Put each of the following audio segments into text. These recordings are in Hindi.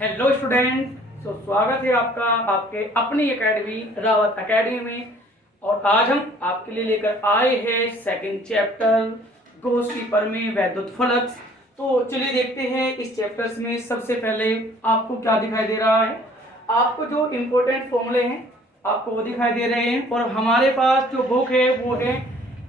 Hello student. स्वागत है आपका आपके अपनी एकेडमी रावत एकेडमी में। और आज हम आपके लिए लेकर आए हैं सेकंड चैप्टर गोस्कीपर में वैद्युत फलक। तो चलिए देखते हैं इस चैप्टर्स में सबसे पहले आपको क्या दिखाई दे रहा है। आपको जो इम्पोर्टेंट फॉर्मूले हैं आपको वो दिखाई दे रहे हैं। और हमारे पास जो बुक है वो है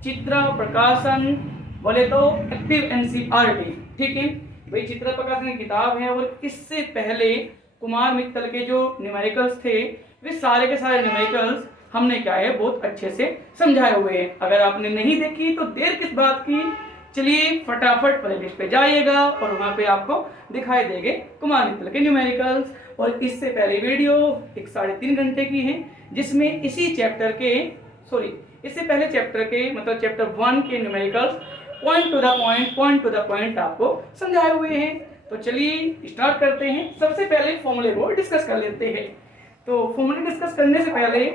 चित्र प्रकाशन, बोले तो एक्टिव एनसीईआरटी। ठीक है भाई, चित्र प्रकाशन की किताब है। और इससे पहले कुमार मित्तल के जो न्यूमेरिकल्स थे वे सारे के सारे न्यूमेरिकल्स हमने क्या है बहुत अच्छे से समझाए हुए हैं। अगर आपने नहीं देखी तो देर किस बात की, चलिए फटाफट प्लेलिस्ट पे जाइएगा और वहां पे आपको दिखाई देंगे कुमार मित्तल के न्यूमेरिकल्स। और इससे पहले वीडियो एक 3.5 घंटे की है जिसमें इसी चैप्टर के इससे पहले चैप्टर के मतलब चैप्टर 1 के numericals point two the point आपको समझाए हुए हैं। तो चलिए स्टार्ट करते हैं। सबसे पहले फॉर्मूले को डिस्कस कर लेते हैं। तो फॉर्मूले डिस्कस करने से पहले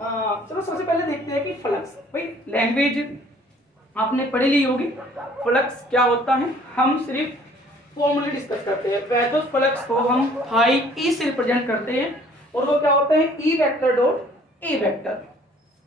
चलो सबसे पहले देखते हैं कि फ्लक्स, भाई लैंग्वेज आपने पढ़ी ली होगी। फ्लक्स क्या होता है हम सिर्फ फॉर्मूले डिस्कस करते हैं। वैद्युत फ्लक्स को हम फाई ई से रिप्रेजेंट करते हैं और वो क्या होता है ई vector dot A vector,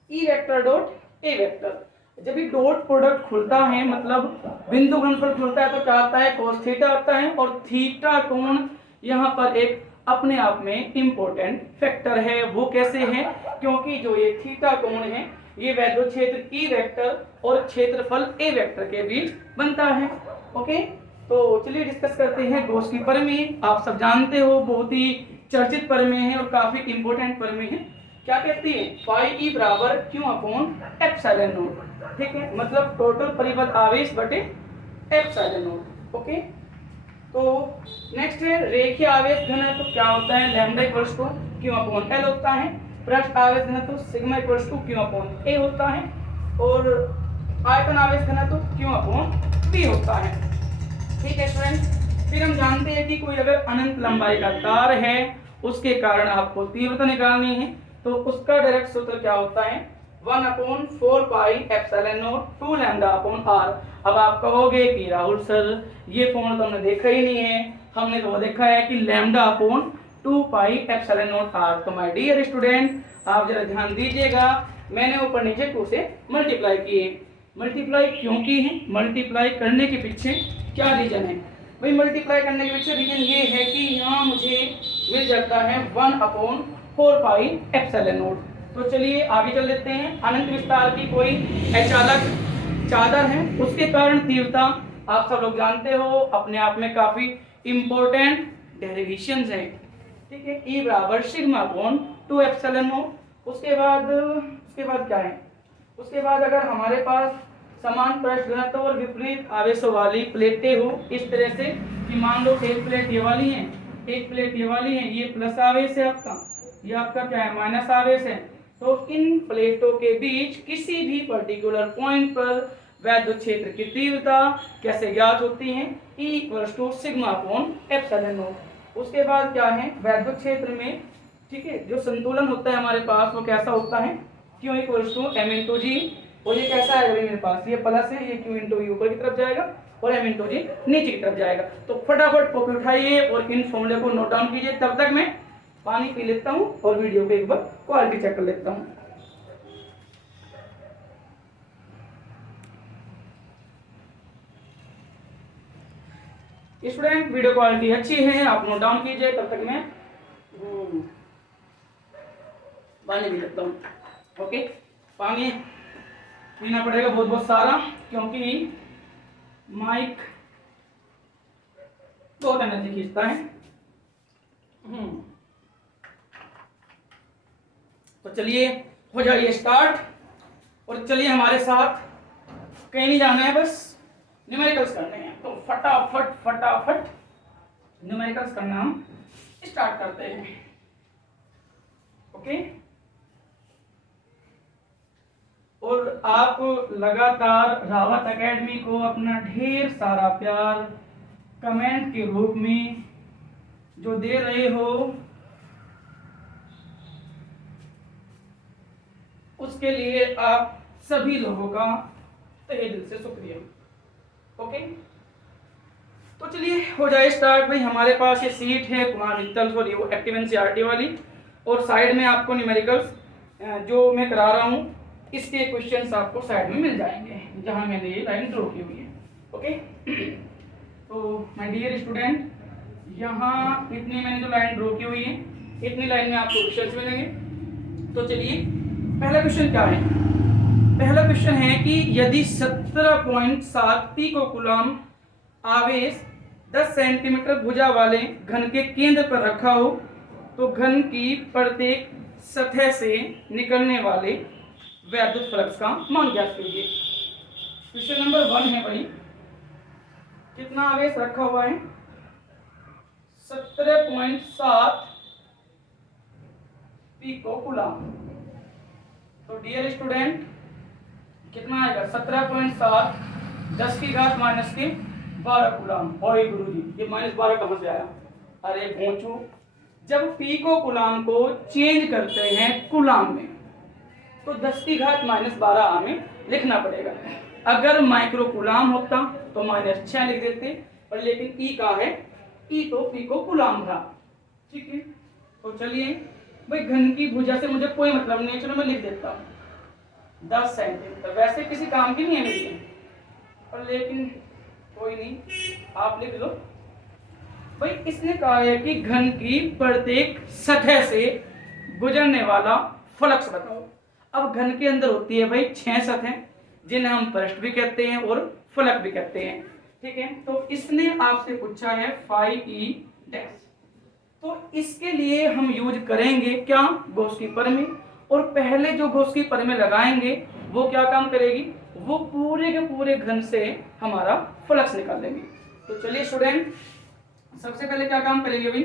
E vector dot A vector. जब भी डॉट प्रोडक्ट खुलता है मतलब बिंदु गुणनफल खुलता है तो क्या आता है cos थीटा आता है। और थीटा कोण यहाँ पर एक अपने आप में इंपॉर्टेंट फैक्टर है। वो कैसे है, क्योंकि जो ये थीटा कोण है ये वैद्युत क्षेत्र ई वेक्टर और क्षेत्रफल ए वेक्टर के बीच बनता है। ओके, तो चलिए डिस्कस करते हैं गोस्की प्रमेय। आप सब जानते हो बहुत ही चर्चित प्रमेय है और काफी इंपॉर्टेंट प्रमेय है। क्या कहती है फाई ई बराबर क्यू अपॉन एप्सिलॉन नॉट। ठीक है, मतलब टोटल परिबद्ध आवेश बटे एप्सिलॉन नॉट। ओके, तो नेक्स्ट है रेखीय आवेश घनत्व। तो क्या होता है lambda equals to Q upon L होता है। पृष्ठ आवेश घनत्व sigma equals to Q upon A होता है। और आयतन आवेश घनत्व क्यू अपॉन बी होता है। ठीक है स्टूडेंट, फिर हम जानते हैं कि कोई अगर अनंत लंबाई का तार है उसके कारण आपको तीव्रता निकालनी है तो उसका डायरेक्ट सूत्र क्या होता है 1/4 pi epsilon naught 2 lambda upon r. अब आप कहोगे कि राहुल सर ये फॉर्मूला तो हमने देखा ही नहीं है, हमने तो देखा है कि lambda upon 2 pi epsilon naught r. तो माय डियर स्टूडेंट आप जरा ध्यान दीजिएगा, मैंने ऊपर नीचे 2 से मल्टीप्लाई किए। मल्टीप्लाई क्यों की है, मल्टीप्लाई करने के पीछे क्या रीजन है भाई। मल्टीप्लाई करने के पीछे रीजन ये है कि यहाँ मुझे मिल जाता है 1/4 पाई एप्सिलॉन नॉट। तो चलिए आगे चल लेते हैं। अनंत विस्तार की कोई अचालक चादर है उसके कारण तीव्रता आप सब लोग जानते हो अपने आप में काफी इंपॉर्टेंट डेरिवेशंस हैं। ठीक है, E बराबर सिग्मा अपॉन 2 एप्सिलॉन नॉट। उसके बाद क्या है, उसके बाद अगर हमारे पास समान पृष्ठ घनत्व और विपरीत आवेशों वाली प्लेटें हो इस तरह से कि मान लो एक प्लेट ये वाली है, एक प्लेट ये वाली है, ये प्लस आवेश है आपका, ये आपका क्या है माइनस आवेश है। तो इन प्लेटों के बीच किसी भी पर्टिकुलर पॉइंट पर वैद्युत क्षेत्र की तीव्रता कैसे ज्ञात होती है E equals to sigma upon epsilon naught. उसके बाद क्या है वैद्युत क्षेत्र में, ठीक है, जो संतुलन होता है हमारे पास वो कैसा होता है Q equals to M into जी। और ये कैसा है मेरे पास ये प्लस है, ये Q इंटू ऊपर की तरफ जाएगा और M इंटू जी नीचे की तरफ जाएगा। तो फटाफट कॉपी उठाइए और इन फॉर्मूले को नोट डाउन कीजिए। तब तक मैं पानी पी लेता हूँ और वीडियो को एक बार क्वालिटी चेक कर लेता हूँ। स्टूडेंट वीडियो क्वालिटी अच्छी है, आप नोट डाउन कीजिए। तब तक मैं पानी पी लेता हूँ। ओके, पानी पीना पड़ेगा बहुत बहुत सारा क्योंकि माइक बहुत एनर्जी खींचता है। तो चलिए हो जाइए स्टार्ट और चलिए हमारे साथ कहीं नहीं जाना है, बस न्यूमेरिकल्स करने हैं। तो फटाफट न्यूमेरिकल्स करना हम स्टार्ट करते हैं। ओके, और आप लगातार रावत एकेडमी को अपना ढेर सारा प्यार कमेंट के रूप में जो दे रहे हो उसके लिए आप सभी लोगों का तहे दिल से शुक्रिया। ओके, तो चलिए हो जाए स्टार्ट भाई। हमारे पास ये सीट है कुमार मित्तल सॉरी वो एक्टिव एनसीईआरटी वाली, और साइड में आपको न्यूमेरिकल्स जो मैं करा रहा हूँ इसके क्वेश्चंस आपको साइड में मिल जाएंगे जहाँ मैंने ये लाइन ड्रॉ की हुई है। ओके तो माय डियर स्टूडेंट, यहाँ इतनी मैंने जो लाइन ड्रॉ की हुई है इतनी लाइन में आपको क्वेश्चंस मिलेंगे। तो चलिए पहला क्वेश्चन क्या है। पहला क्वेश्चन है कि यदि 17.7 पिकोकूलम आवेश 10 सेंटीमीटर भुजा वाले घन के केंद्र पर रखा हो तो घन की प्रत्येक सतह से निकलने वाले वैद्युत फ्लक्स का मान ज्ञात कीजिए। क्वेश्चन नंबर 1 है भाई, कितना आवेश रखा हुआ है 17.7 पिकोकूलम। तो डियर स्टूडेंट कितना आएगा 17.7 10 की घात माइनस के 12 कूलम। ओए गुरुजी ये -12 कहां से आया? अरे भोंचू, जब पिकोकूलम को चेंज करते हैं कूलम में तो 10 की घात -12 हमें लिखना पड़ेगा। अगर माइक्रो कूलम होता तो -6 लिख देते, पर लेकिन ई का है, ई तो पिकोकूलम था। ठीक है, तो चलिए भाई घन की भुजा से मुझे कोई मतलब नहीं है, चलो मैं लिख देता हूँ 10 सेंटीमीटर। वैसे किसी काम की नहीं है मेरी, पर लेकिन कोई नहीं, आप लिख लो भाई। इसने कहा है कि घन की प्रत्येक सतह से गुजरने वाला फ्लक्स बताओ। अब घन के अंदर होती है भाई 6 सतह जिन्हें हम पृष्ठ भी कहते हैं और फलक भी कहते हैं। ठीक है, तो इसने आपसे पूछा है फाई ई डैश। तो इसके लिए हम यूज करेंगे क्या, गॉस की प्रमेय। और पहले जो गॉस की प्रमेय लगाएंगे वो क्या काम करेगी, वो पूरे के पूरे घन से हमारा फ्लक्स निकाल देंगे। तो चलिए स्टूडेंट सबसे पहले क्या काम करेंगे भाई,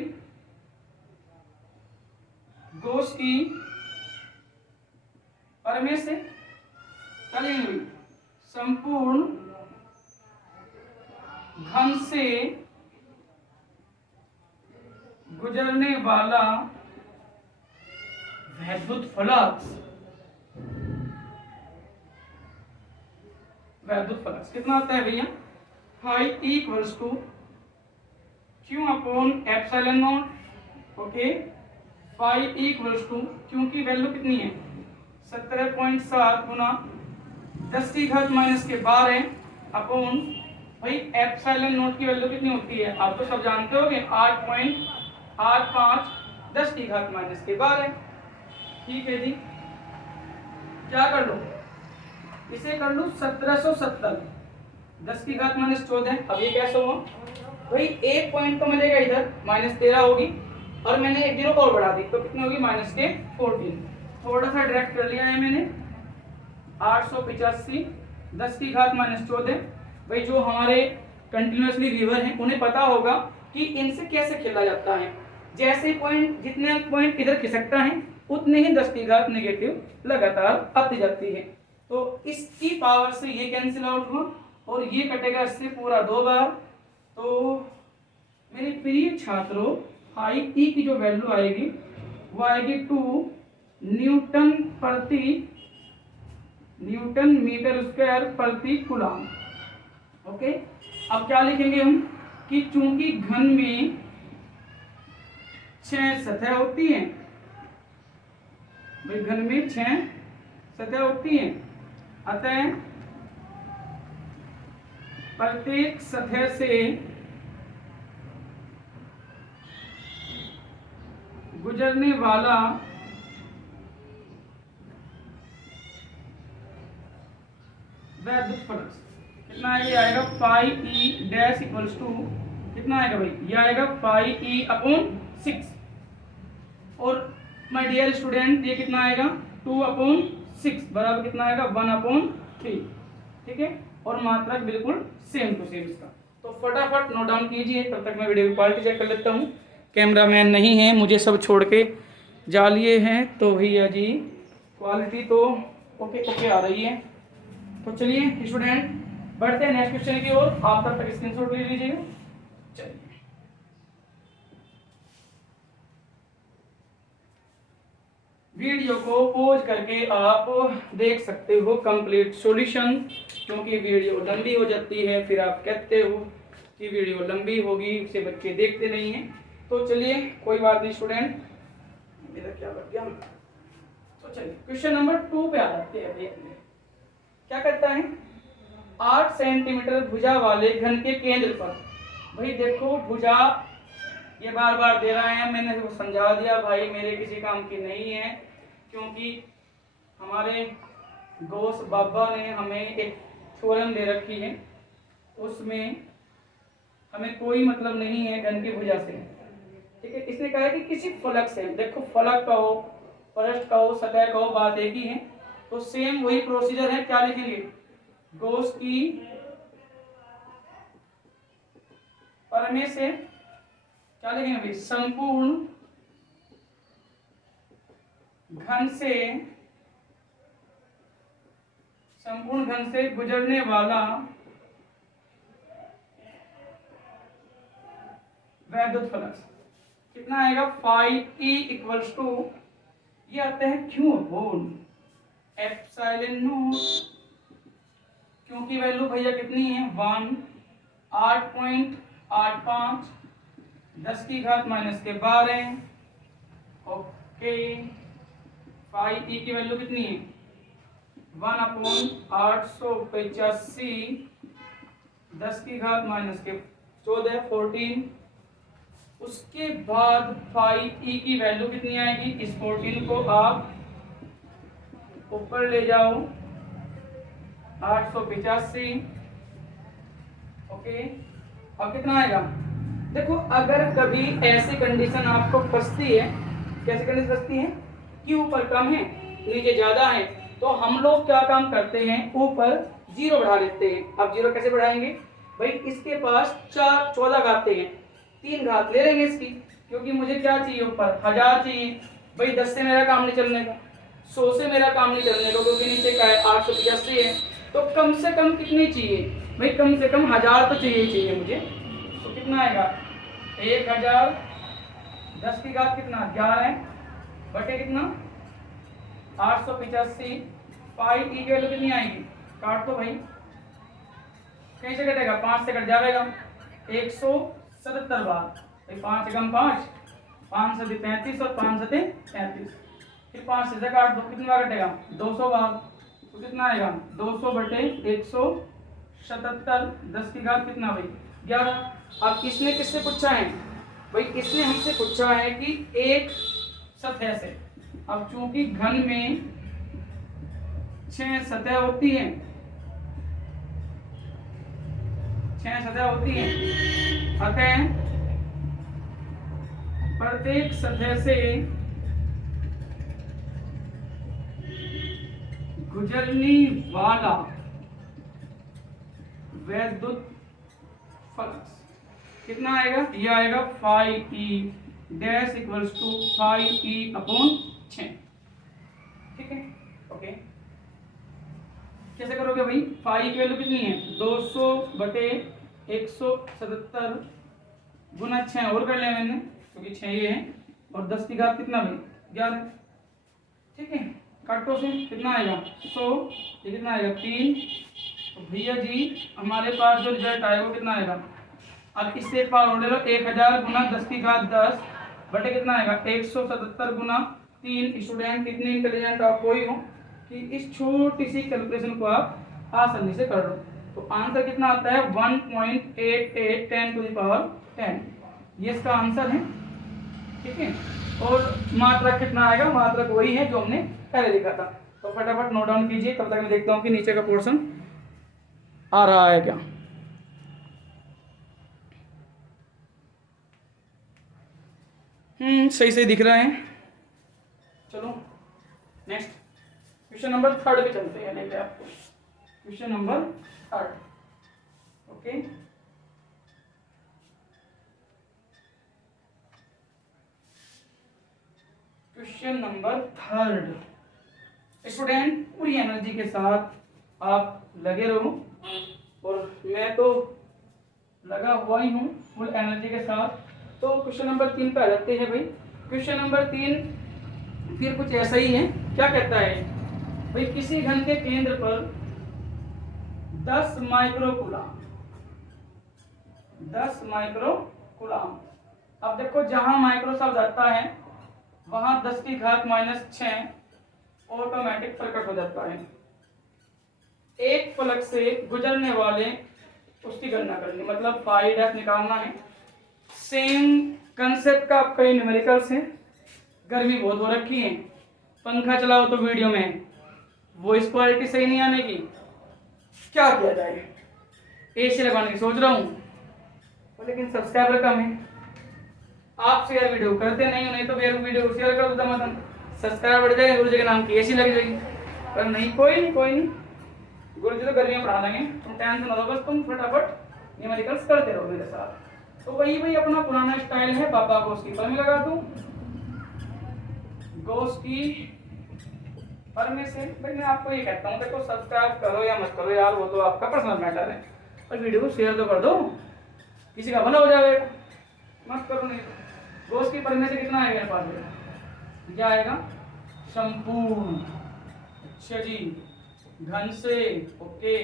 गॉस की प्रमेय से चलेंगे संपूर्ण घन से गुजरने वाला वैद्युत फ्लक्स, वैद्युत फ्लक्स कितना आता है भैया, phi E equals to Q upon epsilon naught. Okay, phi E equals to, क्योंकि वैल्यू कितनी है 17.7 गुना 10 की घात माइनस के 12 अपॉन भाई एप्सिलॉन नॉट की वैल्यू कितनी होती है आप तो सब जानते होगे 8.85 10 की घात माइनस के 12। ठीक है जी, क्या कर लो इसे कर लो 1770 10 की घात माइनस 14। अब ये कैसे हुआ भाई, एक पॉइंट तो मिलेगा इधर -13 होगी और मैंने एक जीरो और बढ़ा दी तो कितनी होगी -14। थोड़ा सा डायरेक्ट कर लिया है मैंने 885 10 की घात -14। भाई जो हमारे कंटिन्यूअसली रिवर हैं उन्हें पता होगा कि इनसे कैसे खेला जाता है। जैसे पॉइंट जितने पॉइंट इधर खिसकता है उतने ही 10 की घात नेगेटिव लगातार आती जाती है। तो इसकी पावर से ये कैंसिल आउट हुआ और ये कटेगा इससे पूरा 2 बार। तो मेरे प्रिय छात्रों फाई ई की जो वैल्यू आएगी वो आएगी 2 न्यूटन मीटर स्क्वायर प्रति कूलम। ओके, अब क्या लिखेंगे हम कि चूंकि घन में 6 सतह होती हैं, भाई घन में 6 सतह होती हैं, अतः प्रत्येक सतह से गुजरने वाला वैद्युत फ्लक्स कितना आएगा, ये आएगा phi E dash equals to कितना आएगा भाई, ये आएगा फाई ई अपॉन 6। और माय डियर स्टूडेंट ये कितना आएगा 2 अपॉन 6 बराबर कितना आएगा 1/3। ठीक है, और मात्रक बिल्कुल सेम टू सेम इसका। तो फटाफट नोट डाउन कीजिए, तब तक मैं वीडियो की क्वालिटी चेक कर लेता हूँ। कैमरामैन नहीं है, मुझे सब छोड़ के जा लिए हैं, तो भैया जी क्वालिटी तो ओके आ रही है। तो चलिए स्टूडेंट बढ़ते हैं नेक्स्ट क्वेश्चन की ओर, आप तब तक स्क्रीनशॉट ले लीजिएगा। चलिए वीडियो को पॉज करके आप देख सकते हो कंप्लीट सॉल्यूशन, क्योंकि वीडियो लंबी हो जाती है फिर आप कहते हो कि वीडियो लंबी होगी, उसे बच्चे देखते नहीं हैं। तो चलिए कोई बात नहीं स्टूडेंट, मेरा क्या लग गया। तो चलिए क्वेश्चन नंबर 2 पे आ जाते हैं। देखते क्या करता है, 8 सेंटीमीटर भुजा वाले घन के केंद्र पर। भाई देखो भुजा ये बार बार दे रहा है, मैंने वो समझा दिया भाई मेरे किसी काम की नहीं है, क्योंकि हमारे दोस्त बाबा ने हमें एक थ्योरम दे रखी है, उसमें हमें कोई मतलब नहीं है घन की भुजा से। ठीक है, इसने कहा है कि किसी फलक से, देखो फलक का हो, पृष्ठ का हो, सतह का हो, बात एक ही है। तो सेम वही प्रोसीजर है, क्या लिखेंगे, गॉस की प्रमेय से क्या लिखेंगे भाई, संपूर्ण घन से गुजरने वाला वैद्युत फलक कितना आएगा, फाइव ई इक्वल्स टू, ये आता है क्यों अपॉन एप्सिलॉन नॉट, क्योंकि वैल्यू भैया कितनी है 1, 8.85 10 की घात माइनस के 12। ओके, फाइव ई की वैल्यू कितनी है 1/885 10 की घात माइनस के 14 14। उसके बाद 5e की वैल्यू कितनी आएगी, इस 14 को आप ऊपर ले जाओ 885। ओके, और कितना आएगा, देखो अगर कभी ऐसी कंडीशन आपको फंसती है, कैसी कंडीशन फंसती है कि ऊपर कम है नीचे ज्यादा है, तो हम लोग क्या काम करते हैं, ऊपर 0 बढ़ा लेते हैं। अब 0 कैसे बढ़ाएंगे भाई, इसके पास 14 घाते हैं, 3 घात ले लेंगे इसकी, क्योंकि मुझे क्या चाहिए ऊपर 1000 चाहिए। भाई 10 से मेरा काम नहीं चलने का, 100 से मेरा काम नहीं चलने का, क्योंकि नीचे का है 885 है। तो कम से कम कितनी चाहिए भाई, कम से कम 1000 तो चाहिए मुझे। तो कितना आएगा 1000 10 की घात कितना 11 बटे कितना 885। 5e की वैल्यू कितनी आएगी, काट दो भाई, कहीं से कटेगा 5 से कट जाएगा 177 बार। 5 एकम 5, 5 से 35 और 5 से 35, फिर 5 से काट दो, कितनी बार कटेगा 200 बार। तो कितना आएगा 200 बटे 177 10 की घात कितना भाई 11। अब इसने किससे पूछा है भाई, इसने हमसे पूछा है कि एक सतह से, अब चूंकि घन में 6 सतह होती है, 6 सतह होती है, अतः प्रत्येक सतह से गुजरने वाला वैद्युत फलक कितना आएगा, ये आएगा 5e dash equals to 5e upon 6। ठीक है, ओके, कैसे करोगे भाई, 5 की वैल्यू कितनी है 200 बटे 177 गुना 6 और कर लिया मैंने, क्योंकि 6 ये है, और 10 की घात कितना भाई 11। ठीक है, काटो से कितना आएगा 100, ये कितना आएगा 3। तो भैया जी हमारे पास जो रिजल्ट आएगा वो कितना आएगा, अब इससे एक बार और ले लो, 1000 गुना 10 की घात 10 बटे कितना आएगा 177 गुना 3। स्टूडेंट कितने इंटेलिजेंट आप कोई हो कि इस छोटी सी कैलकुलेशन को आप आसानी से कर लो। तो आंसर कितना आता है 1.88 10 टू द पावर 10, ये इसका आंसर है। ठीक है, और मात्रक कितना आएगा, मात्रक वही है जो हमने पहले लिखा था। तो फटाफट नोट डाउन कीजिए, तब तक मैं देखता हूँ कि नीचे का पोर्शन आ रहा है क्या। सही सही दिख रहा है। चलो नेक्स्ट क्वेश्चन नंबर 3 पे चलते हैं, लेते आपको question number 3। Okay, question number 3। Student पूरी एनर्जी के साथ आप लगे रहो, और मैं तो लगा हुआ ही हूँ फुल एनर्जी के साथ। तो क्वेश्चन नंबर 3 पे आ जाते हैं भाई। क्वेश्चन नंबर 3 फिर कुछ ऐसा ही है, क्या कहता है भाई, किसी घन के केंद्र पर 10 माइक्रोकूलम 10 माइक्रो कूलाम। अब देखो जहां माइक्रो शब्द आता है वहां 10 की घात -6 ऑटोमेटिक प्रकट हो जाता है। एक फलक से गुजरने वाले उसकी गणना करनी, मतलब पाई डैश निकालना है। सेम कंसेप्ट का कई न्यूमेरिकल्स हैं। गर्मी बहुत हो रखी है, पंखा चलाओ तो वीडियो में वॉइस क्वालिटी सही नहीं आने की, क्या किया जाए। एसी लगाने की सोच रहा हूँ लेकिन सब्सक्राइबर कम है। आप शेयर वीडियो करते नहीं तो वीडियो शेयर कर दो, मतलब सब्सक्राइबर बढ़ जाएगा, गुरु जी के नाम की एसी लग जाएगी। पर नहीं, कोई नहीं, गुरु जी तो गर्मी में पढ़ा देंगे, तुम टेंशन ना लो, बस तुम फटाफट न्यूमेरिकल्स करते रहो मेरे साथ। तो वही अपना पुराना स्टाइल है, बाबा गोस्की पर में लगा दूं, गोस्की पर में से। भाई मैं आपको ये कहता हूँ, देखो सब्सक्राइब करो या मत करो यार, वो तो आपका पर्सनल मैटर है, पर वीडियो को शेयर तो कर दो, किसी का भला हो जाएगा। मत करो नहीं तो। गोस्की पर में से कितना आएगा मेरे पास, क्या आएगा, संपूर्ण, अच्छा जी, घन से, ओके,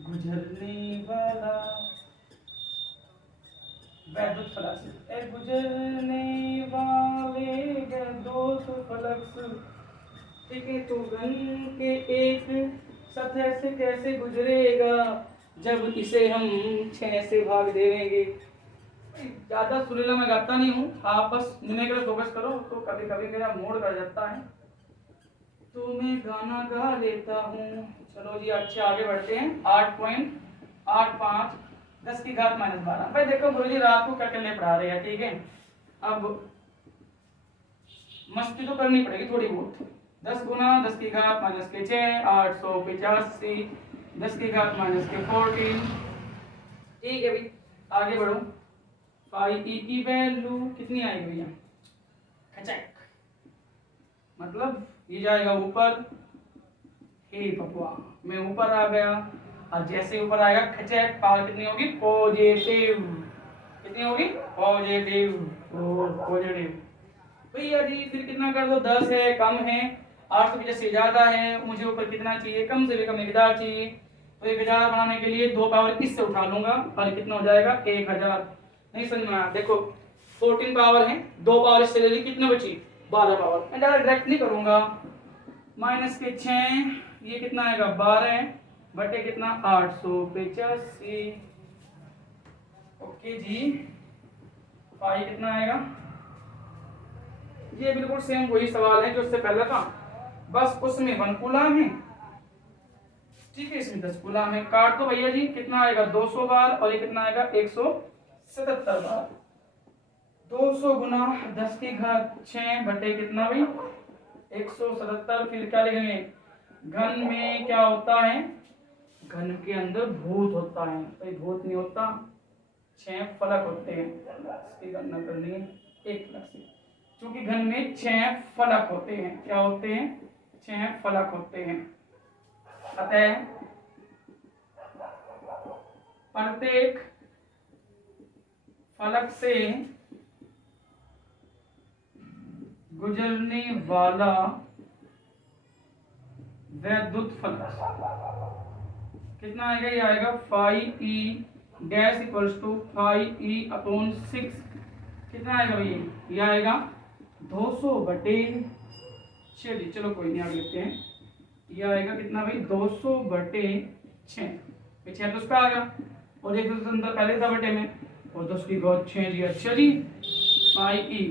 गुजरने वाला वैद्युत फलक से, गुजरने वाले वैद्युत फलक से, ठीक है। तो घन के एक सतह से कैसे गुजरेगा जब इसे हम 6 से भाग देंगे। ज्यादा सुरीला मैं गाता नहीं हूँ, आप बस न्यूमेरिकल फोकस करो, तो कभी कभी मेरा मूड कर जाता है तो मैं गाना गा लेता हूँ। चलो जी, अच्छे आगे बढ़ते हैं। 8.85 10 की घात -12। भाई देखो गुरु जी रात को क्या करने पढ़ा रहे हैं, ठीक है। अब मस्ती तो करनी पड़ेगी थोड़ी बहुत। 10 गुना 10 की घात -6 885, 10 की घात -14। ठीक है भाई, आगे बढ़ो। फाई ई की वैल्यू कितनी आएगी भैया, खचक, मतलब ये जाएगा ऊपर, हे भगवान मैं ऊपर आ गया, और जैसे ऊपर आएगा खचक, पावर कितनी होगी, पॉजिटिव। कितनी होगी, पॉजिटिव, पॉजिटिव। भैया जी फिर कितना कर दो, 10 है, कम है, 850 से ज्यादा है, मुझे ऊपर कितना चाहिए, कम से भी कम 1000 चाहिए। तो 1000 बनाने के लिए 2 पावर इससे उठा लूंगा, और कितना हो जाएगा, 1000। नहीं समझ में आया, देखो 14 पावर है, 2 पावर इससे ले ली, कितने बची, 12 पावर। मैं डायरेक्ट नहीं करूंगा, -6, ये कितना आएगा, 12 बटे कितना, 885। ओके जी, फाई कितना आएगा, ये बिल्कुल सेम वही सवाल है जो उससे पहले था, बस उसमें 1 कूलाम है, ठीक है, इसमें 10 कूलाम है। काट दो भैया जी, कितना आएगा, 200 बार, और ये कितना आएगा, 177 बार। 200 गुना 10 की घात 6 बटे कितना भाई, 177। फिर क्या लिखेंगे, घन में क्या होता है, घन के अंदर भूत होता है, भाई भूत नहीं होता, 6 फलक होते हैं, इसकी गणना करनी है एक फलक से, क्योंकि घन में 6 फलक होते हैं। क्या होते हैं, 6 फलक होते हैं। अतः प्रत्येक फलक से गुजरने वाला वैद्युत फलक कितना आएगा, ये आएगा phi E dash equals to phi E upon 6। कितना आएगा भैया, ये आएगा 200 बटे 6। चलो कोई नहीं, आगे लिखते हैं। ये आएगा कितना भाई, 200 बटे 6, 6 तो उसका आ गया, और 177 पहले था बटे में, और 10 की घात 6 जी। अच्छा जी, फाई ई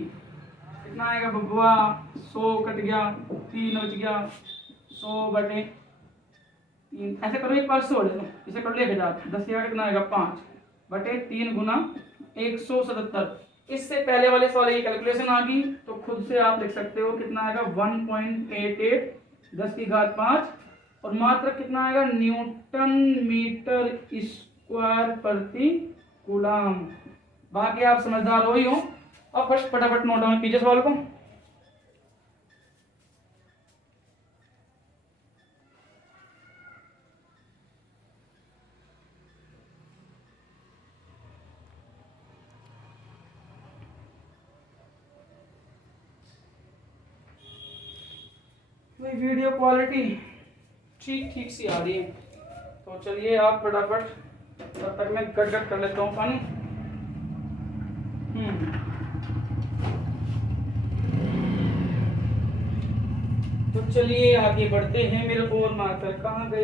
कितना आएगा बबुआ, 100 कट गया, 3 बच गया, 100 बटे 3। ऐसे करो, एक बार 100 ले लो, इसे कर ले 1000, 10 का कितना आएगा, 5 बटे 3 गुना 177। इससे पहले वाले सवाल की कैलकुलेशन आ गई, तो खुद से आप लिख सकते हो कितना आएगा, 1.88 10 की घात 5, और मात्र कितना आएगा, न्यूटन मीटर स्क्वायर प्रति कूलाम। बाकी आप समझदार हो ही हो। अब फर्स्ट फटाफट नोट डाउन कीजिए सवाल को। वीडियो क्वालिटी ठीक ठीक सी आ रही है, तो चलिए आप फटाफट तब तक मैं गट कर लेता हूँ पानी। तो चलिए आगे बढ़ते हैं। मेरे और मार्कर कहाँ गए?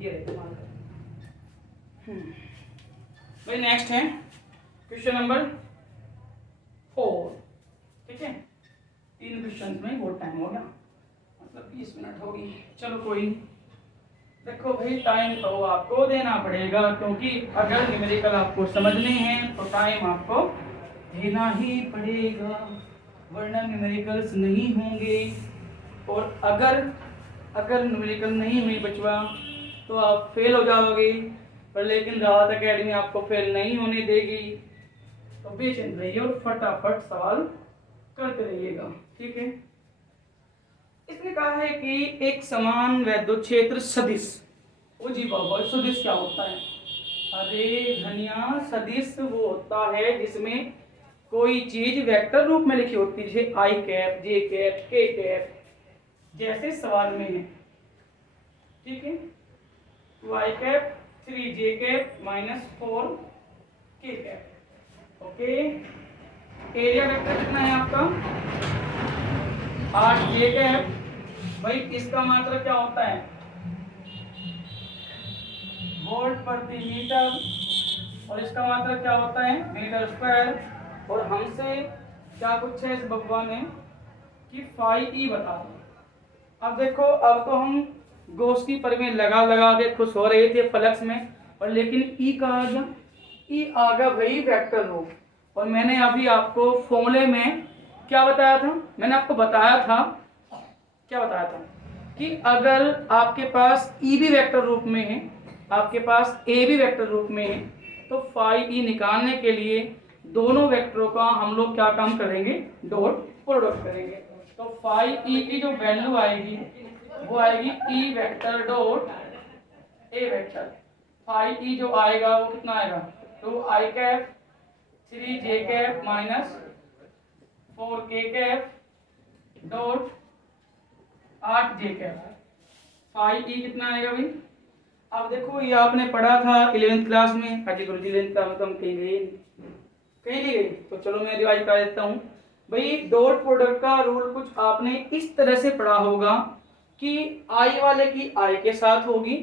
ये रहे मार्कर। भाई नेक्स्ट है क्वेश्चन नंबर 4। ठीक है, 3 क्वेश्चन में बहुत टाइम हो गया, मतलब 20 मिनट होगी। चलो कोई नहीं। देखो भाई टाइम तो आपको देना पड़ेगा, क्योंकि अगर न्यूमेरिकल आपको समझने हैं तो टाइम आपको देना ही पड़ेगा, वरना न्यूमेरिकल्स नहीं होंगे। और अगर न्यूमेरिकल नहीं हुई बचवा तो आप फेल हो जाओगे, पर लेकिन राहत एकेडमी आपको फेल नहीं होने देगी। तो बेचैन रहिए और फटाफट सवाल करते रहिएगा। ठीक है, इसने कहा है कि एक समान वैद्युत क्षेत्र सदिश। ओ जी बाबा, सदिश क्या होता है? अरे धनिया, सदिश वो होता है जिसमें कोई चीज वेक्टर रूप में लिखी होती है, जैसे आई कैप, जे कैप, के कैप, जैसे सवाल में है। ठीक है, y cap 3j cap -4 k cap. Okay, area vector कितना है आपका? 8j cap. भाई इसका मात्रक क्या होता है? वोल्ट प्रति मीटर। और इसका मात्रक क्या होता है? Metre square. और हमसे क्या पूछा है इस बब्बा ने कि फाई ई बता दो। अब देखो, अब तो हम गॉस की परिमेय लगा लगा के खुश हो रहे थे फ्लक्स में, और लेकिन ई का आ गया, ई आ गया भाई वेक्टर रूप। और मैंने अभी आपको फॉर्मूले में क्या बताया था? मैंने आपको बताया था, क्या बताया था कि अगर आपके पास ई भी वेक्टर रूप में है, आपके पास ए भी वेक्टर रूप में है, तो फाई ई निकालने के लिए दोनों वेक्टरों का हम लोग क्या काम करेंगे? डॉट प्रोडक्ट करेंगे। तो फाई ई की जो वैल्यू आएगी वो आएगी E vector dot A vector. Phi E जो आएगा वो कितना आएगा? 2i cap 3j cap -4k cap dot 8j cap. Phi E कितना आएगा भाई? अब देखो, ये आपने पढ़ा था 11th क्लास में। अजय गुरु जी 11th क्लास में तो हम कहीं गए कहीं नहीं गए, तो चलो मैं रिवाइज कर देता हूँ। भाई डॉट प्रोडक्ट का रूल कुछ आपने इस तरह से पढ़ा होगा कि आई वाले की आई के साथ होगी,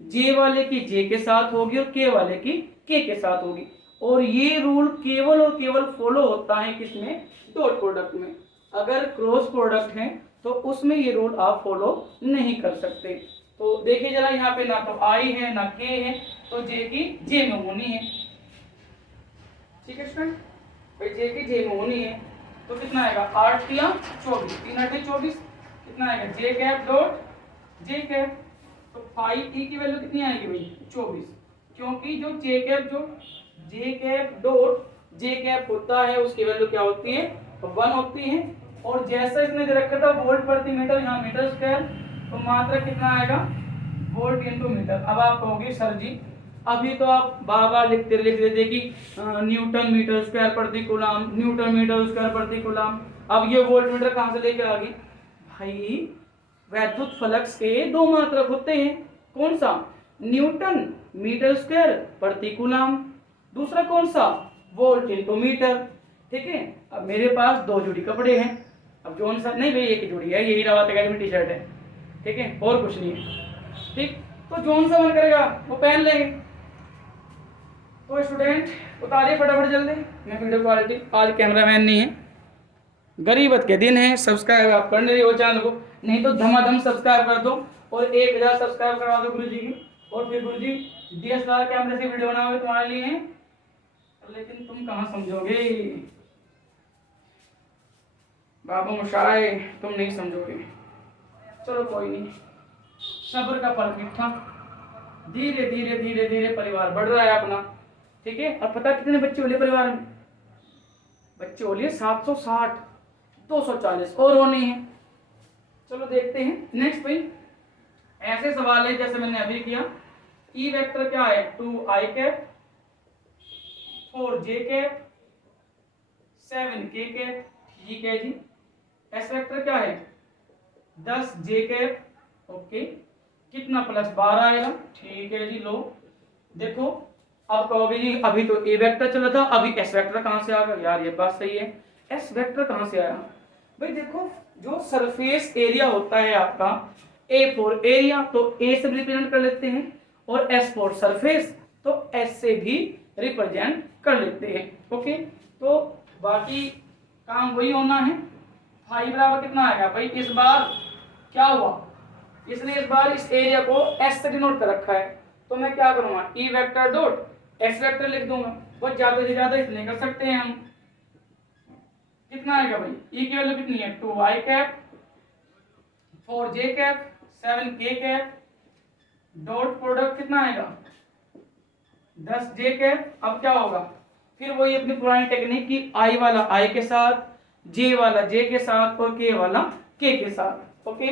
जे वाले की जे के साथ होगी, और के वाले की के साथ होगी। और ये रूल केवल और केवल फॉलो होता है किसमें? डॉट प्रोडक्ट में। अगर क्रॉस प्रोडक्ट है तो उसमें ये रूल आप फॉलो नहीं कर सकते। तो देखिए जरा, यहाँ पे ना तो आई है ना के है, तो जे की जे में होनी है। ठीक है स्टूडेंट, भाई जे की जे में होनी है, तो कितना आएगा? 8 या 24, 3 8 24, कितना आएगा? जे कैप डॉट जे कैप। तो फाई ई की वैल्यू कितनी आएगी भाई? 24, क्योंकि जो जे कैप डॉट जे कैप होता है उसकी वैल्यू क्या होती है? 1 होती है। और जैसा इसने दे रखा था वोल्ट प्रति मीटर, यहाँ मीटर स्क्वायर, तो मात्रक कितना आएगा? Volt into metre. अब आप कहोगे सर जी अभी तो आप बार बार लिख देते कि न्यूटन मीटर स्क्वायर प्रति कूलम, न्यूटन मीटर स्क्वायर प्रति कूलम। अब ये वोल्ट मीटर कहाँ से लेके आ गई? भाई वैद्युत फ्लक्स के 2 मात्रक होते हैं। कौन सा? न्यूटन मीटर स्क्वायर प्रति कूलम। दूसरा कौन सा? Volt into metre. ठीक है, अब मेरे पास 2 जोड़ी कपड़े हैं। अब जौन सा नहीं भाई, एक ही जोड़ी है, यही रावत एकेडमी टी शर्ट है। ठीक है, और कुछ नहीं है। ठीक, तो जौन सा मन करेगा वो पहन लेंगे। तो स्टूडेंट उतारिए फटाफट जल्दी, मैं वीडियो क्वालिटी, आज कैमरामैन नहीं है, गरीबत के दिन है। सब्सक्राइब आप कर नहीं हो चैनल को, नहीं तो धमाधम सब्सक्राइब कर दो और 1000 सब्सक्राइब करवा दो गुरु जी की। और फिर गुरु जी DSLR कैमरे से वीडियो बनाओगे तुम्हारे लिए, लेकिन तुम कहाँ समझोगे बाबू मशाए, तुम नहीं समझोगे। चलो कोई नहीं, सब्र का फल मीठा। धीरे धीरे धीरे धीरे परिवार बढ़ रहा है अपना। ठीक है, और पता कितने बच्चे होले परिवार में? बच्चे होले 760, 240 और होने हैं। चलो देखते हैं नेक्स्ट भाई। ऐसे सवाल है जैसे मैंने अभी किया। ई वेक्टर क्या है? 2i cap 4j cap 7k cap. ठीक है जी। एस वेक्टर क्या है? 10j cap. ओके, कितना प्लस 12 आएगा? ठीक है जी। लो देखो, अब कहोगे जी अभी तो ए वेक्टर चला था, अभी एस वेक्टर कहाँ से आ गया? यार ये बात सही है, एस वेक्टर कहाँ से आया? भाई देखो, जो सरफेस एरिया होता है आपका, ए फॉर एरिया तो ए से रिप्रेजेंट कर लेते हैं, और एस फॉर सरफेस तो एस से भी रिप्रेजेंट कर लेते हैं। ओके, तो बाकी काम वही होना है। फाई बराबर कितना आएगा भाई? इस बार क्या हुआ, इसने इस बार इस एरिया को एस से डिनोट कर रखा है, तो मैं क्या करूंगा, ई वेक्टर डॉट एस वेक्टर लिख दूंगा। बहुत ज्यादा से ज्यादा इतने कर सकते हैं हम। कितना आएगा भाई? ई की वैल्यू कितनी है? 2i cap 4j cap 7k cap, dot product कितना आएगा? 10j cap. अब क्या होगा, फिर वही अपनी पुरानी टेक्निक की, i वाला i के साथ, j वाला j के साथ और k वाला k के साथ। ओके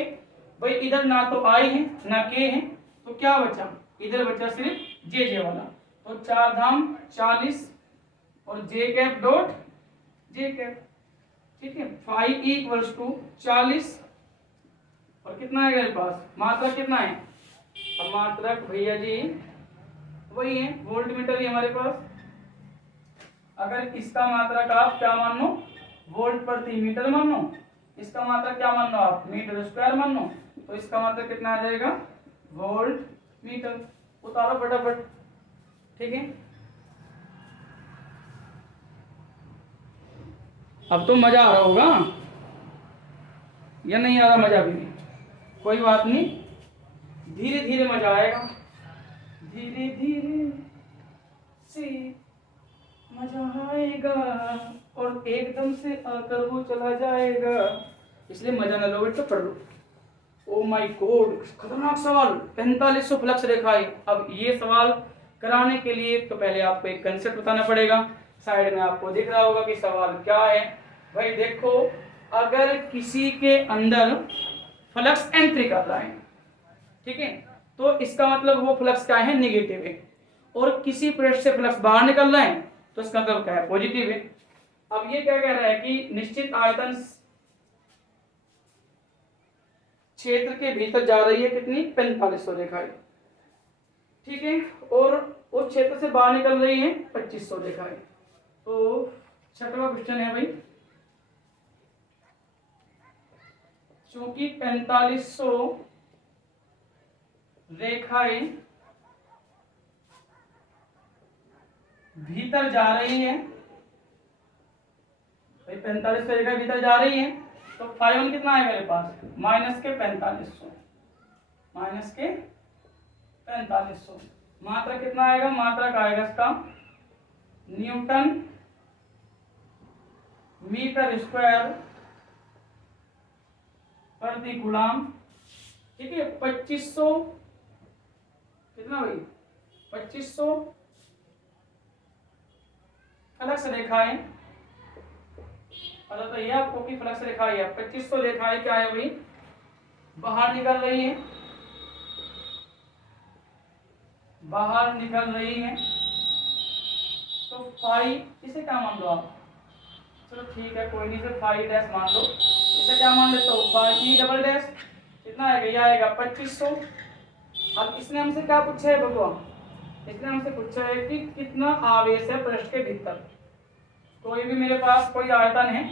भाई, इधर ना तो i है ना k है, तो क्या बचा? इधर बचा सिर्फ j वाला, तो 4 धाम 40 और j cap dot j cap. ठीक है, फाई इक्वल्स टू 40 और कितना है मेरे पास? मात्रक कितना है? अब मात्रक भैया जी वही है, वोल्ट मीटर ही हमारे पास। अगर इसका मात्रक आप क्या मान लो? वोल्ट प्रति मीटर मान लो। इसका मात्रक क्या मान लो आप? मीटर स्क्वायर मान लो। तो इसका मात्रक कितना आ जाएगा? Volt meter. उतारो फटाफट। ठीक है, अब तो मजा आ रहा होगा या नहीं आ रहा? मजा भी कोई बात नहीं, धीरे धीरे मजा आएगा, धीरे धीरे से मजा आएगा और एकदम से आकर वो चला जाएगा, इसलिए मजा न लो बेटा, पढ़ लो। ओ माय गॉड, खतरनाक सवाल, 4500 फ्लक्स रेखा है। अब ये सवाल कराने के लिए तो पहले आपको एक कंसेप्ट बताना पड़ेगा। साइड में आपको दिख रहा होगा कि सवाल क्या है। भाई देखो, अगर किसी के अंदर फ्लक्स एंट्री कर रहा है, ठीक है, तो इसका मतलब वो फ्लक्स क्या है? नेगेटिव है। और किसी पृष्ठ से फ्लक्स बाहर निकल रहा है तो इसका मतलब क्या है? पॉजिटिव है। अब ये क्या कह रहा है कि निश्चित आयतन क्षेत्र के भीतर जा रही है, कितनी? 4500 रेखाएं। ठीक है, और उस क्षेत्र से बाहर निकल रही है 2500 रेखाएं। तो छठवां क्वेश्चन है भाई, चूंकि 4500 रेखाएं भीतर जा रही है, भाई 4500 रेखाएं भीतर जा रही है, तो फाई वन कितना है मेरे पास? माइनस के 4500, माइनस के 4500। मात्रा कितना आएगा? मात्रक आएगा इसका न्यूटन मीटर स्क्वायर प्रति कूलम। ठीक है, 2500 कितना भाई? 2500 फ्लक्स रेखाएं, पता तो ये आपको कि फ्लक्स रेखाएं है। 2500 रेखाएं क्या है भाई? बाहर निकल रही है, बाहर निकल रही है। तो फाई, इसे क्या मान लो आप? चलो ठीक है, कोई नहीं, इसे फाई डैश मान लो। इसे क्या मान लेता हूँ? Phi E double dash. कितना आएगा? ये आएगा 2500। अब इसने हमसे क्या पूछा है भगवान? इसने हमसे पूछा है कि कितना आवेश है पृष्ठ के भीतर। कोई भी मेरे पास कोई आयतन है,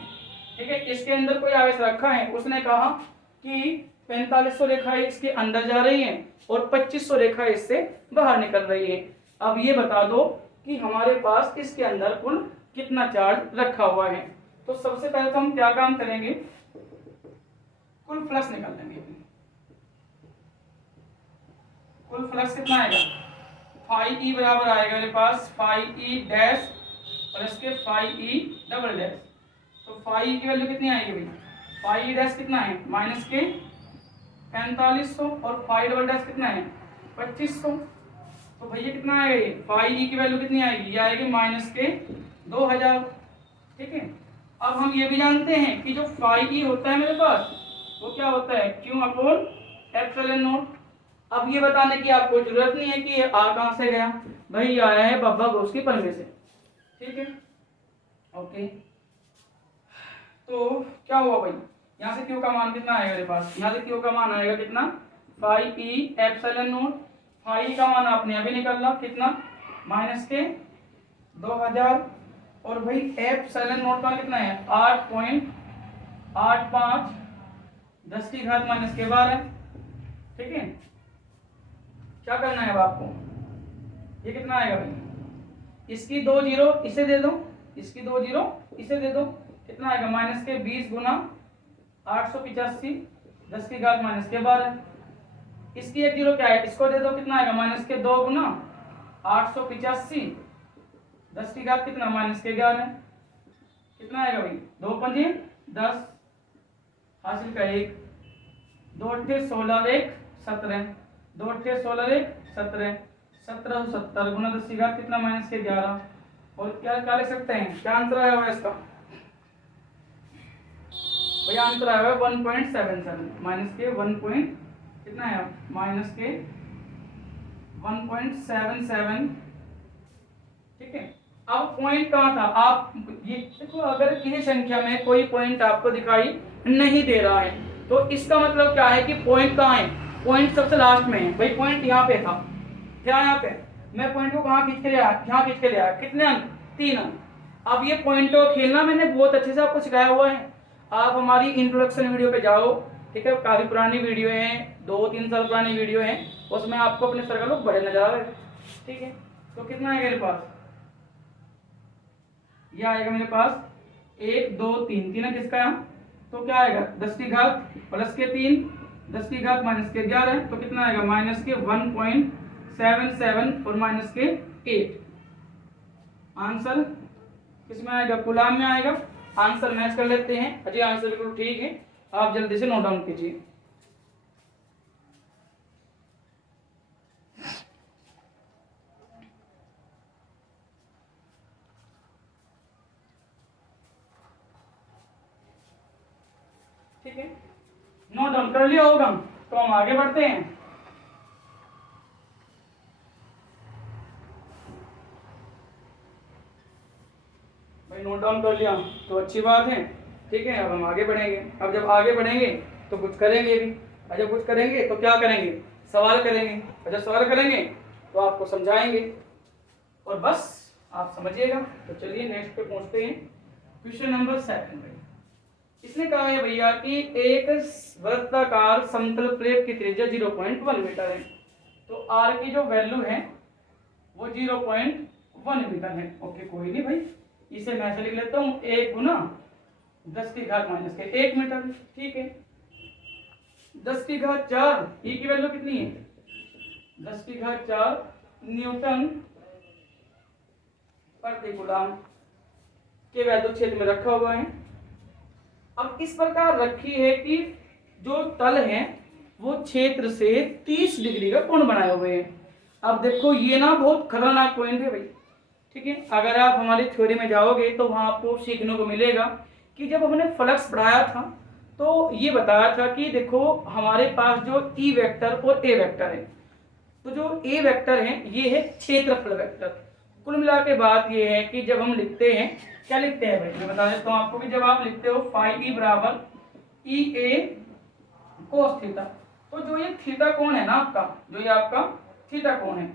ठीक है, इसके अंदर कोई आवेश रखा है, उसने कहा कि 4500 रेखाएं इसके अंदर जा रही हैं और 2500 रेखाएं इससे बाहर निकल रही है। अब ये बता दो कि हमारे पास इसके अंदर कुल कितना चार्ज रखा हुआ है। तो सबसे पहले तो हम क्या काम करेंगे? कुल फ्लक्स निकाल लेंगे। कुल फ्लक्स कितना आएगा? फाई ई बराबर आएगा मेरे पास फाई ई डैश प्लस के फाई ई डबल डैश। तो फाई की वैल्यू कितनी आएगी भाई? फाई ई डैश कितना है? माइनस के 4500 और फाई डबल डैश कितना है? 2500। तो भैया कितना आएगा ये? फाई ई की वैल्यू कितनी आएगी? ये आएगी माइनस के 2000। ठीक है, अब हम ये भी जानते हैं कि जो फाई ई होता है मेरे पास वो क्या होता है? Q upon epsilon not. अब ये बताने की आपको जरूरत नहीं है कि ये आ कहां से गया, भाई आया है बब्बा घोष की परमे से। ठीक है, ओके, तो क्या हुआ भाई? यहाँ से क्यू का मान कितना आएगा मेरे पास? यहाँ से क्यू का मान आएगा कितना? Phi E epsilon naught. Phi का मान आपने अभी निकालना कितना? माइनस के 2000 और भाई एप्सिलॉन नॉट का कितना है 8.85 10 की घात माइनस के 12। ठीक है, क्या करना है अब आपको, ये कितना आएगा भाई, इसकी 2 जीरो इसे दे दो, इसकी 2 जीरो इसे दे दो, कितना आएगा माइनस के 20 गुना 885 10 की घात माइनस के 12। इसकी 1 जीरो क्या है, इसको दे दो, कितना आएगा माइनस के 2 गुना 885 10 की घात कितना माइनस के 11। कितना आएगा भाई 2 पंजे 10 हासिल का 1 2 अट्ठे 16 1 17 2 अट्ठे 16 1 17 1770 गुना 10 की घात कितना माइनस के 11। और क्या लिख सकते हैं, क्या आंसर आया हुआ इसका भैया, आंसर आया हुआ 1.77 माइनस के 1 पॉइंट कितना है माइनस के 1.77। ठीक है, अब पॉइंट कहाँ था, आप ये देखो अगर किसी संख्या में कोई पॉइंट आपको दिखाई नहीं दे रहा है तो इसका मतलब क्या है कि पॉइंट कहाँ है, पॉइंट सबसे लास्ट में है। भाई पॉइंट यहाँ पे था, क्या यहाँ पे, मैं पॉइंट को कहाँ खींच के ले आया, यहाँ खींच के ले आया, कितने अंक 3 अंक। अब ये पॉइंट को खेलना मैंने बहुत अच्छे से आपको सिखाया हुआ है, आप हमारी इंट्रोडक्शन वीडियो पे जाओ। ठीक है, काफी पुरानी वीडियो है, 2-3 साल पुरानी वीडियो है, उसमें आपको अपने सर का लोग बड़े नजर आ रहे हैं। ठीक है, तो कितना आएगा मेरे पास, ये आएगा मेरे पास 1 2 3 3 है किसका यहाँ, तो क्या आएगा 10 की घात प्लस के 3 10 की घात माइनस के 11, तो कितना आएगा माइनस के 1.77 और माइनस के 8। आंसर किसमें आएगा, कूलाम में आएगा। आंसर मैच कर लेते हैं, अजय आंसर बिल्कुल ठीक है, आप जल्दी से नोट डाउन कीजिए। ठीक है, नोट डाउन कर लिया होगा, तो हम आगे बढ़ते हैं। भाई नोट डाउन कर लिया तो अच्छी बात है। ठीक है, अब हम आगे बढ़ेंगे। अब जब आगे बढ़ेंगे तो कुछ करेंगे भी, और जब कुछ करेंगे तो क्या करेंगे, सवाल करेंगे, और जब सवाल करेंगे तो आपको समझाएंगे और बस आप समझिएगा। तो चलिए नेक्स्ट पे पहुंचते हैं, क्वेश्चन नंबर 7। इसने कहा है भैया कि एक वृत्ताकार समतल प्लेट की त्रिज्या 0.1 मीटर है, तो आर की जो वैल्यू है वो 0.1 मीटर है। ओके कोई नहीं भाई, इसे मैं ऐसे लिख लेता हूँ 1 गुना 10 की घात माइनस के 1 मीटर। ठीक है, 10 की घात 4 ई की वैल्यू कितनी है, 10 की घात 4 न्यूटन प्रति कूलम के वैद्युत क्षेत्र में रखा हुआ है। अब इस प्रकार रखी है कि जो तल है वो क्षेत्र से 30 डिग्री का कोण बनाए हुए हैं। अब देखो ये ना बहुत खतरनाक पॉइंट है भाई। ठीक है, अगर आप हमारी थ्योरी में जाओगे तो वहां आपको सीखने को मिलेगा कि जब हमने फ्लक्स पढ़ाया था तो ये बताया था कि देखो हमारे पास जो ई वेक्टर और ए वेक्टर है, तो जो ए वेक्टर है ये है क्षेत्रफल वेक्टर। कुल मिला के बात ये है कि जब हम लिखते हैं, क्या लिखते हैं भाई मैं बता देता हूँ आपको, कि जब आप लिखते हो फाई ई बराबर ई ए कोस थीटा, तो जो ये थीटा कोण है ना आपका, जो ये आपका थीटा कोण है,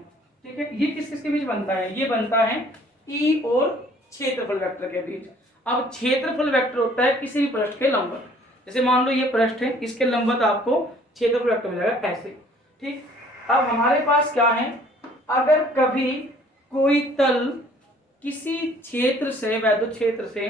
ठीक है, ये किस किस के बीच बनता है, ये बनता है ई और क्षेत्रफल वेक्टर के बीच। अब क्षेत्रफल वेक्टर होता है किसी भी पृष्ठ के लंबवत, जैसे मान लो ये पृष्ठ है, इसके लंबवत आपको क्षेत्रफल वेक्टर मिलेगा ऐसे। ठीक, अब हमारे पास क्या है, अगर कभी कोई तल किसी क्षेत्र से, वैद्युत क्षेत्र से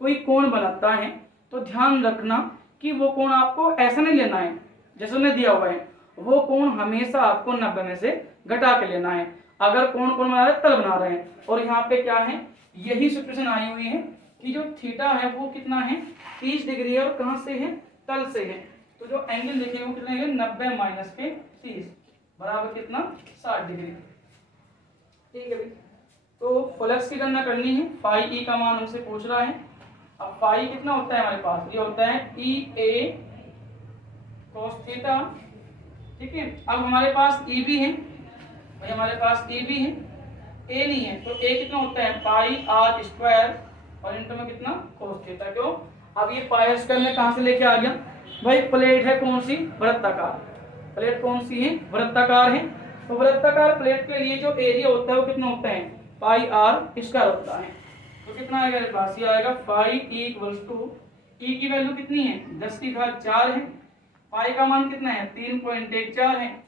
कोई कोण बनाता है तो ध्यान रखना कि वो कोण आपको ऐसा नहीं लेना है जैसे उन्हें दिया हुआ है, वो कोण हमेशा आपको 90 में से घटा के लेना है। अगर कोण बना रहे तल बना रहे हैं, और यहाँ पे क्या है, यही सिचुएशन आई हुई है कि जो थीटा है वो कितना है 30 डिग्री है, और कहाँ से है, तल से है, तो जो एंगल लिखे वो कितना है 90 माइनस के 30 बराबर कितना 60 डिग्री। ठीक है भाई, तो फ्लक्स की गणना करनी है, फाई ई का मान हमसे पूछ रहा है। अब फाई कितना होता है हमारे पास, ये होता है ई ए कोस थीटा। ठीक है, अब हमारे पास ई भी है भाई, हमारे पास ए भी है, ए नहीं है तो ए कितना होता है पाई आर स्क्वायर और इंटू में कितना कोस थीटा। क्यों, अब ये पाई स्क्वायर में कहां से लेके आ गया भाई, प्लेट है कौन सी, वृत्ताकार, प्लेट कौन सी है, वृत्ताकार है, तो वृत्ताकार प्लेट के लिए जो एरिया होता है वो कितना होता है, पाई आर स्क्वायर होता है। तो कितना आएगा मेरे पास, ये आएगा पाई ई इक्वल्स टू, ई की वैल्यू कितनी है 10⁴ है, पाई का मान कितना है 3.14 है,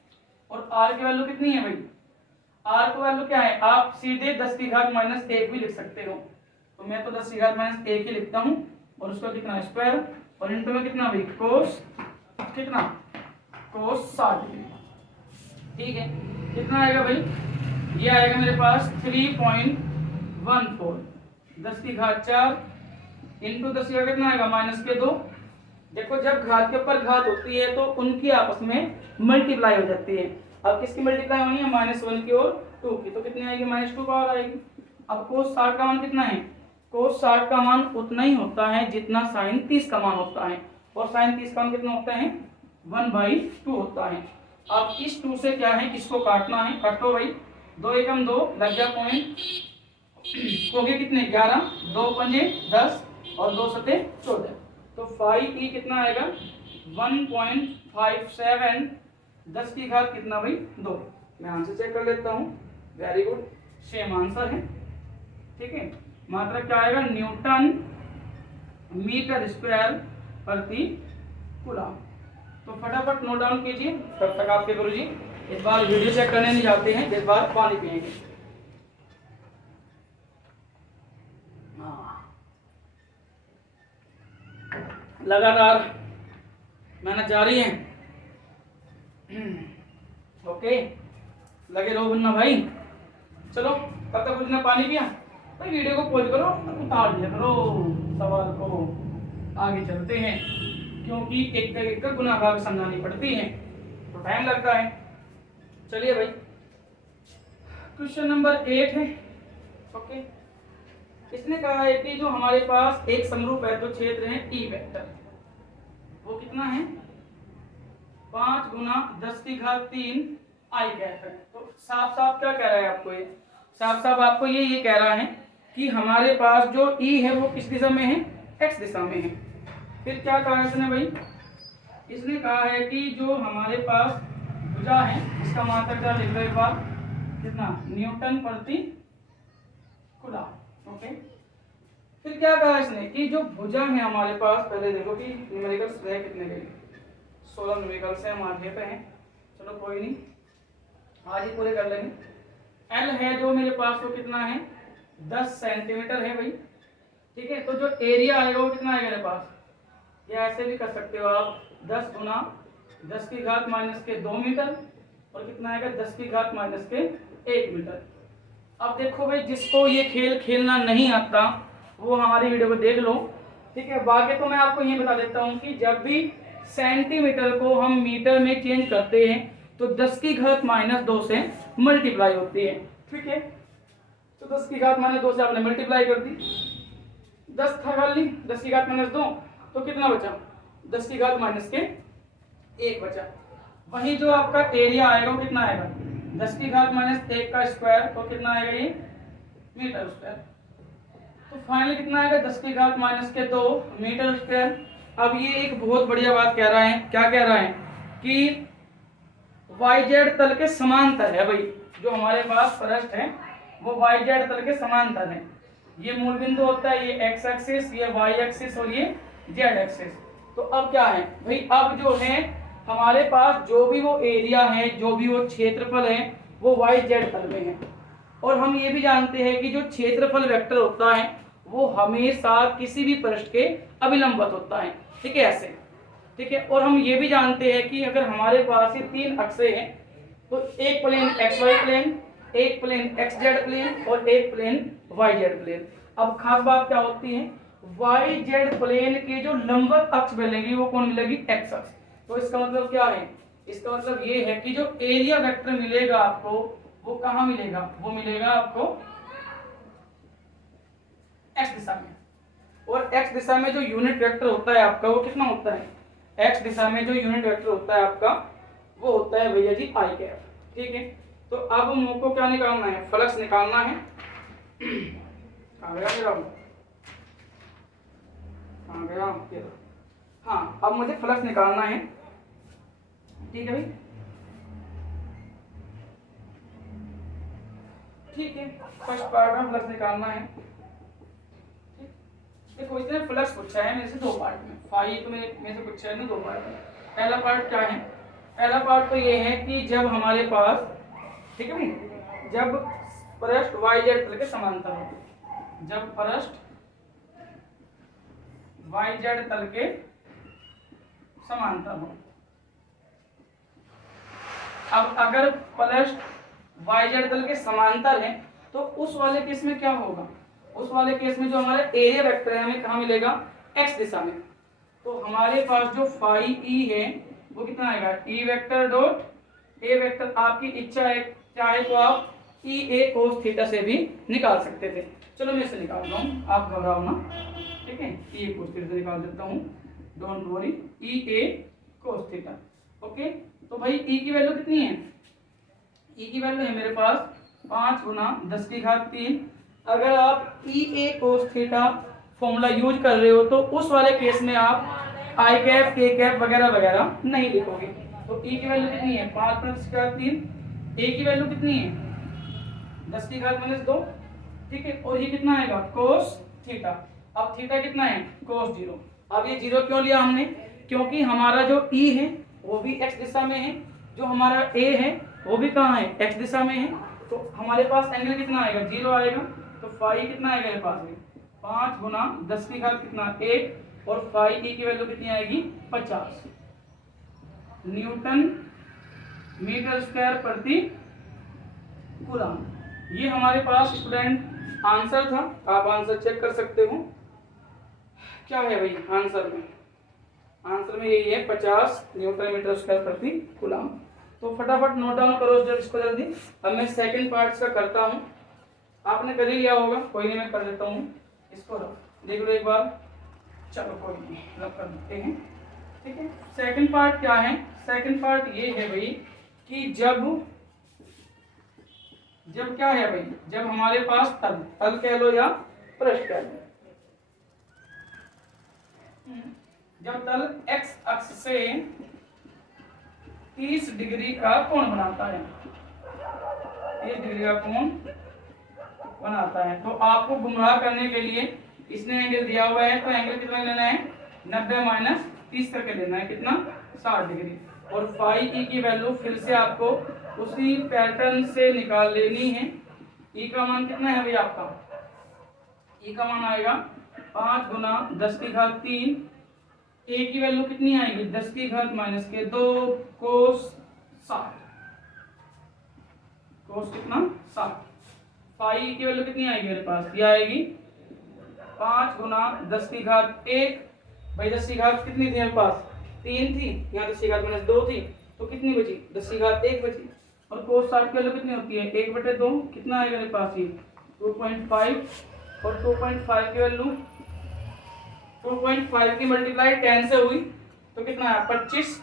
और आर की वैल्यू कितनी है भाई, आर की वैल्यू क्या है, आप सीधे 10⁻⁻1 भी लिख सकते हो, तो मैं तो 10⁻1 ही लिखता हूँ, और उसका कितना स्क्वायर, और इनटू में कितना भाई कोस, कितना कोस 60 डिग्री, ठीक है। कितना आएगा भाई, ये आएगा मेरे पास 3.14, 10⁴ इंटू 10 का कितना आएगा -2। देखो जब घात के ऊपर घात होती है तो उनकी आपस में मल्टीप्लाई हो जाती है। अब किसकी मल्टीप्लाई होनी है, -1 की और 2 की, तो कितनी आएगी -2 पावर आएगी। अब कोस 60 का मान कितना है, कोस 60 का मान उतना ही होता है जितना साइन 30 का मान होता है, और साइन 30 का मान कितना होता है 1/2 होता है। अब इस 2 से क्या है, इसको काटना है, काटो भाई, 2 एकम 2 लग गया पॉइंट, हो गए कितने 11, 2 पंजे 10 और 2 सते 14, तो 5e कितना आएगा 1.57, 10 की घात कितना भाई 2। मैं आंसर चेक कर लेता हूँ, वेरी गुड, सेम आंसर है, ठीक है। मात्रक क्या आएगा, न्यूटन मीटर स्क्वायर प्रति कूलम। तो फटाफट नोट डाउन कीजिए, तब तक आपके गुरुजी इस बार वीडियो चेक करने नहीं जाते हैं, इस बार पानी पिएंगे। लगातार मेहनत जारी है, ओके, लगे रहो वरना भाई। चलो तब तक कुछ ना पानी पिया भाई, वीडियो को पॉज करो, उतार दिया करो सवाल को, आगे चलते हैं, क्योंकि एक गुनाहगार समझानी पड़ती है तो टाइम लगता है। चलिए भाई, क्वेश्चन नंबर 8 है, ओके। इसने कहा है कि जो हमारे पास एक समरूप वैद्युत क्षेत्र है ई वेक्टर, वो कितना है 5 × 10⁻³ आई कैप है। तो साफ साफ क्या कह रहा है आपको, ये साफ साफ आपको ये कह रहा है कि हमारे पास जो ई है वो किस दिशा में है, एक्स दिशा में है। फिर क्या कहा इसने भाई, इसने कहा है कि जो हमारे पास भुजा है इसका मात्रक क्या लिख रहे एक बार, कितना न्यूटन प्रति कूलम, ओके। फिर क्या कहा इसने कि जो भुजा है हमारे पास, पहले देखो कि न्यूमेरिकल्स रहे कितने गए, 16 न्यूमेरिकल्स हैं, हम आगे पे हैं, चलो कोई नहीं, आज ही पूरे कर लेंगे। एल है जो मेरे पास वो कितना है 10 सेंटीमीटर है भाई, ठीक है। तो जो एरिया आएगा वो कितना आएगा मेरे पास, या ऐसे भी कर सकते हो आप 10 × 10⁻2 मीटर, और कितना आएगा 10⁻1 मीटर। अब देखो भाई, जिसको ये खेल खेलना नहीं आता वो हमारी वीडियो को देख लो, ठीक है। बाकी तो मैं आपको ये बता देता हूँ कि जब भी सेंटीमीटर को हम मीटर में चेंज करते हैं तो 10⁻2 से मल्टीप्लाई होती है, ठीक है। तो 10⁻2 से आपने मल्टीप्लाई कर दी, 10 था कर ली, 10⁻2 तो कितना बचा 10⁻1 बचा। वहीं जो आपका एरिया आएगा वो कितना आएगा 10⁻1 का स्क्वायर, तो कितना आएगा ये मीटर स्क्वायर। तो फाइनली कितना आएगा 10⁻2 मीटर स्क्वायर। अब ये एक बहुत बढ़िया बात कह रहा है, क्या कह रहा है कि YZ तल के समांतर है भाई, जो हमारे पास पृष्ठ है वो YZ तल के समांतर है। ये मूल बिंदु होता है, ये x एक्सिस, ये y एक्सिस और ये z एक्सिस। तो अब क्या है भाई, अब जो है हमारे पास जो भी वो एरिया है, जो भी वो क्षेत्रफल है वो YZ तल में है। और हम ये भी जानते हैं कि जो क्षेत्रफल वेक्टर होता है वो हमेशा किसी भी पृष्ठ के अभिलंबवत होता है, ठीक है, ऐसे, ठीक है। और हम ये भी जानते हैं कि अगर हमारे पास ये 3 अक्षे हैं तो एक प्लेन XY प्लेन, एक प्लेन XZ प्लेन और एक प्लेन YZ प्लेन। अब खास बात क्या होती है, YZ प्लेन के जो लंबवत अक्ष मिलेगी वो कौन मिलेगी, X अक्ष। तो इसका मतलब क्या है, इसका मतलब ये है कि जो एरिया वेक्टर मिलेगा आपको वो कहाँ मिलेगा, वो मिलेगा आपको x दिशा में। और x दिशा में जो यूनिट वेक्टर होता है आपका वो कितना होता है, x दिशा में जो यूनिट वेक्टर होता है आपका वो होता है भैया जी आई कैप, ठीक है। तो अब मुझको क्या निकालना है, फ्लक्स निकालना है। कहाँ गया मेरा, कहाँ गया, हाँ, अब मुझे फ्लक्स निकालना है, ठीक है भाई। ठीक है, फर्स्ट पार्ट में फ्लक्स निकालना है। ठीक, देखो इसने फ्लक्स पूछा है मेरे से दो पार्ट में, फाई तो मेरे से पूछा है ना दो पार्ट में। पहला पार्ट क्या है? पहला पार्ट तो ये है कि जब हमारे पास, ठीक है भाई, जब पृष्ठ वाई जेड तल के समांतर हो, जब पृष्ठ वाई जेड तल के समांतर हो। अब अगर पृष्ठ वाई जेड तल के समांतर है तो उस वाले केस में क्या होगा? उस वाले केस में जो हमारा एरिया वेक्टर है हमें कहाँ मिलेगा? एक्स दिशा में। तो हमारे पास जो फाई ई है वो कितना आएगा? ई वेक्टर डॉट ए वेक्टर। आपकी इच्छा है चाहे तो आप ई ए कोस थीटा से भी निकाल सकते थे। चलो मैं इसे निकाल रहा हूँ, आप घबराओ ना, ठीक है। ई ए कोस थीटा से निकाल देता हूँ, don't worry, E A cos theta. Okay, तो भाई ई की वैल्यू कितनी है? ई की वैल्यू है मेरे पास 5 गुना 10 की घात 3। अगर आप ई ए कोस थीटा फॉर्मूला यूज कर रहे हो तो उस वाले केस में आप आई कैप के कैप वगैरह वगैरह नहीं लिखोगे। तो ई की वैल्यू कितनी है? 5 गुना 10 की घात 3। ए की वैल्यू कितनी है? 10 की घात -2, ठीक है। और ये कितना आएगा? Cos theta. अब थीटा कितना है? कोस 0। अब ये 0 क्यों लिया हमने? क्योंकि हमारा जो ई है वो भी एक्स दिशा में है, जो हमारा ए है वो भी कहाँ है? एक्स दिशा में है। तो हमारे पास एंगल कितना आएगा? 0 आएगा। तो फाई कितना आएगा मेरे पास में? 5 गुना 10 की घात कितना? 1। और फाई ई की वैल्यू कितनी आएगी? 50 न्यूटन मीटर स्क्वायर प्रति कूलम। ये हमारे पास स्टूडेंट आंसर था। आप आंसर चेक कर सकते हो। क्या है भाई आंसर में? आंसर में यही है 50 न्यूटन मीटर स्क्वायर प्रति कूलम। तो फटाफट नोट डाउन करो इसको जल्दी। अब मैं सेकंड पार्ट का करता हूँ। आपने कर ही लिया होगा, कोई नहीं, मैं कर देता हूँ। इसको देख लो एक बार। चलो कोई नहीं, रब कर देते हैं, ठीक है। सेकंड पार्ट क्या है? सेकंड पार्ट ये है भाई कि जब क्या है भाई, जब हमारे पास तल कह लो या पृष्ठ कह लो, जब तल x अक्ष से 30 डिग्री का कोण बनाता है, 30 डिग्री का कोण बनाता है, तो आपको गुमराह करने के लिए इसने एंगल दिया हुआ है, तो एंगल कितना लेना है? 90 माइनस 30 करके लेना है, कितना? 60 डिग्री। और फाई ई की वैल्यू फिर से आपको उसी पैटर्न से निकाल लेनी है। ई का मान कितना है भाई आपका? ई का मान आएगा 5 गुना 10 की घात 3। ए की वैल्यू कितनी आएगी? 10 की घात -2 कोस 60। कोस कितना? 60। फाई की वैल्यू कितनी आएगी मेरे पास? ये आएगी 5 गुना 10 की घात 1। भाई 10 की घात कितनी थी मेरे पास? 3 थी, यहाँ 10 की घात -2 थी, तो कितनी बची? 10 की घात 1 बची। और कोस 60 की वैल्यू कितनी होती है? 1/2। कितना आएगा मेरे पास? ये 2.5। और 2.5 की वैल्यू 2.5 की मल्टीप्लाई 10 से हुई तो कितना है? 25।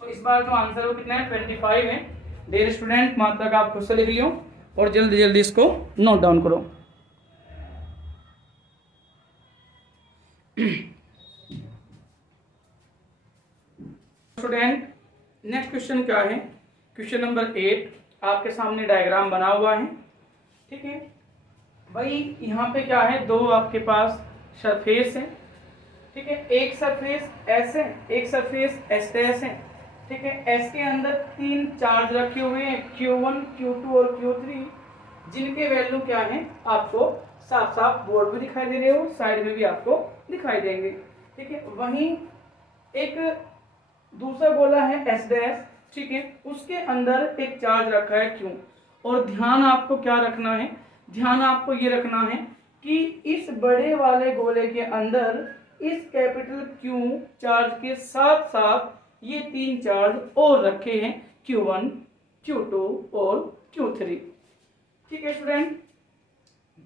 तो इस बार जो आंसर है वो कितना है? 25 है। डियर स्टूडेंट, मात्रा का आप खुद से लिख लियो और जल्दी जल्दी इसको नोट डाउन करो। स्टूडेंट, नेक्स्ट क्वेश्चन क्या है? क्वेश्चन नंबर 8 आपके सामने डायग्राम बना हुआ है, ठीक है भाई। यहाँ पे क्या है? दो आपके पास सरफेस है, ठीक है। एक सरफेस एस है, एक सरफेस एस डैश है, ठीक है। एस के अंदर 3 चार्ज रखे हुए हैं, Q1, Q2 और Q3, जिनके वैल्यू क्या है आपको साफ साफ बोर्ड में दिखाई दे रहे हो, साइड में भी आपको दिखाई देंगे, ठीक है। वहीं एक दूसरा गोला है एस डैश, ठीक है, उसके अंदर एक चार्ज रखा है Q। और ध्यान आपको क्या रखना है? ध्यान आपको ये रखना है कि इस बड़े वाले गोले के अंदर इस कैपिटल Q चार्ज के साथ साथ ये 3 चार्ज और रखे हैं, Q1, Q2 और Q3, ठीक है स्टूडेंट।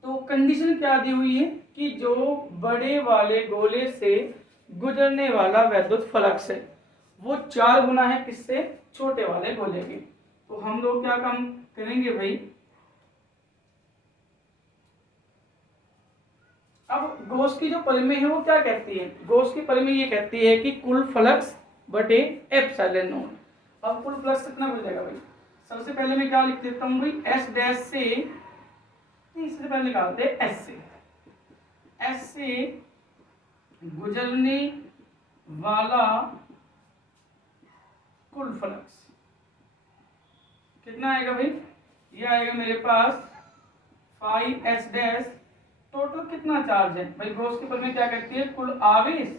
तो कंडीशन क्या दी हुई है कि जो बड़े वाले गोले से गुजरने वाला वैद्युत फ्लक्स है वो 4 गुना है किससे? छोटे वाले गोले के। तो हम लोग क्या काम करेंगे भाई? अब गॉस की जो परिमेय है वो क्या कहती है? गॉस की परिमेय ये कहती है कि कुल फ्लक्स बटे एप्सिलॉन नॉट। अब कुल फ्लक्स कितना बन जाएगा भाई? सबसे पहले मैं क्या लिख देता हूँ भाई? एस डैश से तीसरे पहले निकालते हैं एस से गुजरने वाला कुल फ्लक्स कितना आएगा भाई? ये आएगा मेरे पास 5s डैश। टोटल कितना चार्ज है भाई? गॉस के पेपर में क्या कहती है? कुल आवेश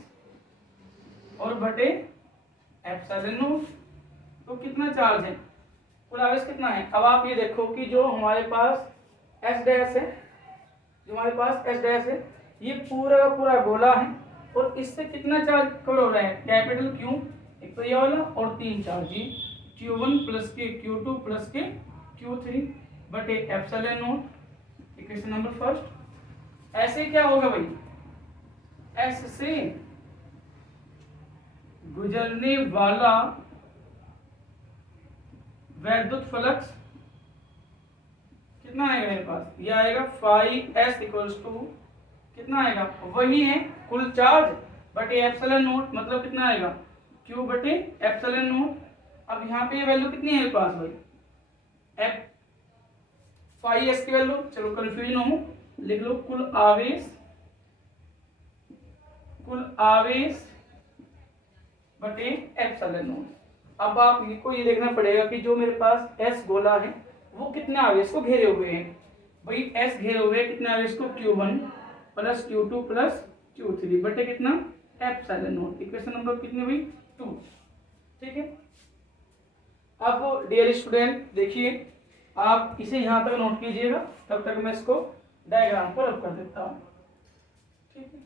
और बटे एप्सिलॉन नॉट। तो कितना चार्ज है? कुल आवेश कितना है? अब आप ये देखो कि जो हमारे पास एस डैश है, जो हमारे पास एस डैश है, ये पूरा का पूरा गोला है और इससे कितना चार्ज कवर हो रहा है? कैपिटल क्यू, एक तो ये वाला, और 3 चार्ज जी, Q1 प्लस के Q2 प्लस के Q3 बटे epsilon not. Equation number first. ऐसे क्या होगा भाई? एस से गुजरने वाला वैद्युत फ्लक्स कितना आएगा मेरे पास? ये आएगा 5s इक्वल्स टू कितना आएगा? वही है कुल चार्ज बटे एप्सिलॉन नॉट, मतलब कितना आएगा? Q बटे एप्सिलॉन नॉट। अब यहाँ पे ये वैल्यू कितनी है मेरे पास भाई? एफ 5s की वैल्यू, चलो कंफ्यूजन हो लिख लो, कुल आवेश बटे एप्सिलॉन नॉट। अब आपको ये देखना पड़ेगा कि जो मेरे पास एस गोला है वो कितने आवेश को घेरे हुए हैं भाई? एस घेरे हुए कितने आवेश को? Q1 plus Q2 plus Q3 बटे कितना? Epsilon not. इक्वेशन नंबर कितनी हुई? 2। ठीक है। अब डियर स्टूडेंट देखिए, आप इसे यहाँ तक नोट कीजिएगा, तब तक मैं इसको डायग्राम पर रब कर देता हूँ। ठीक है,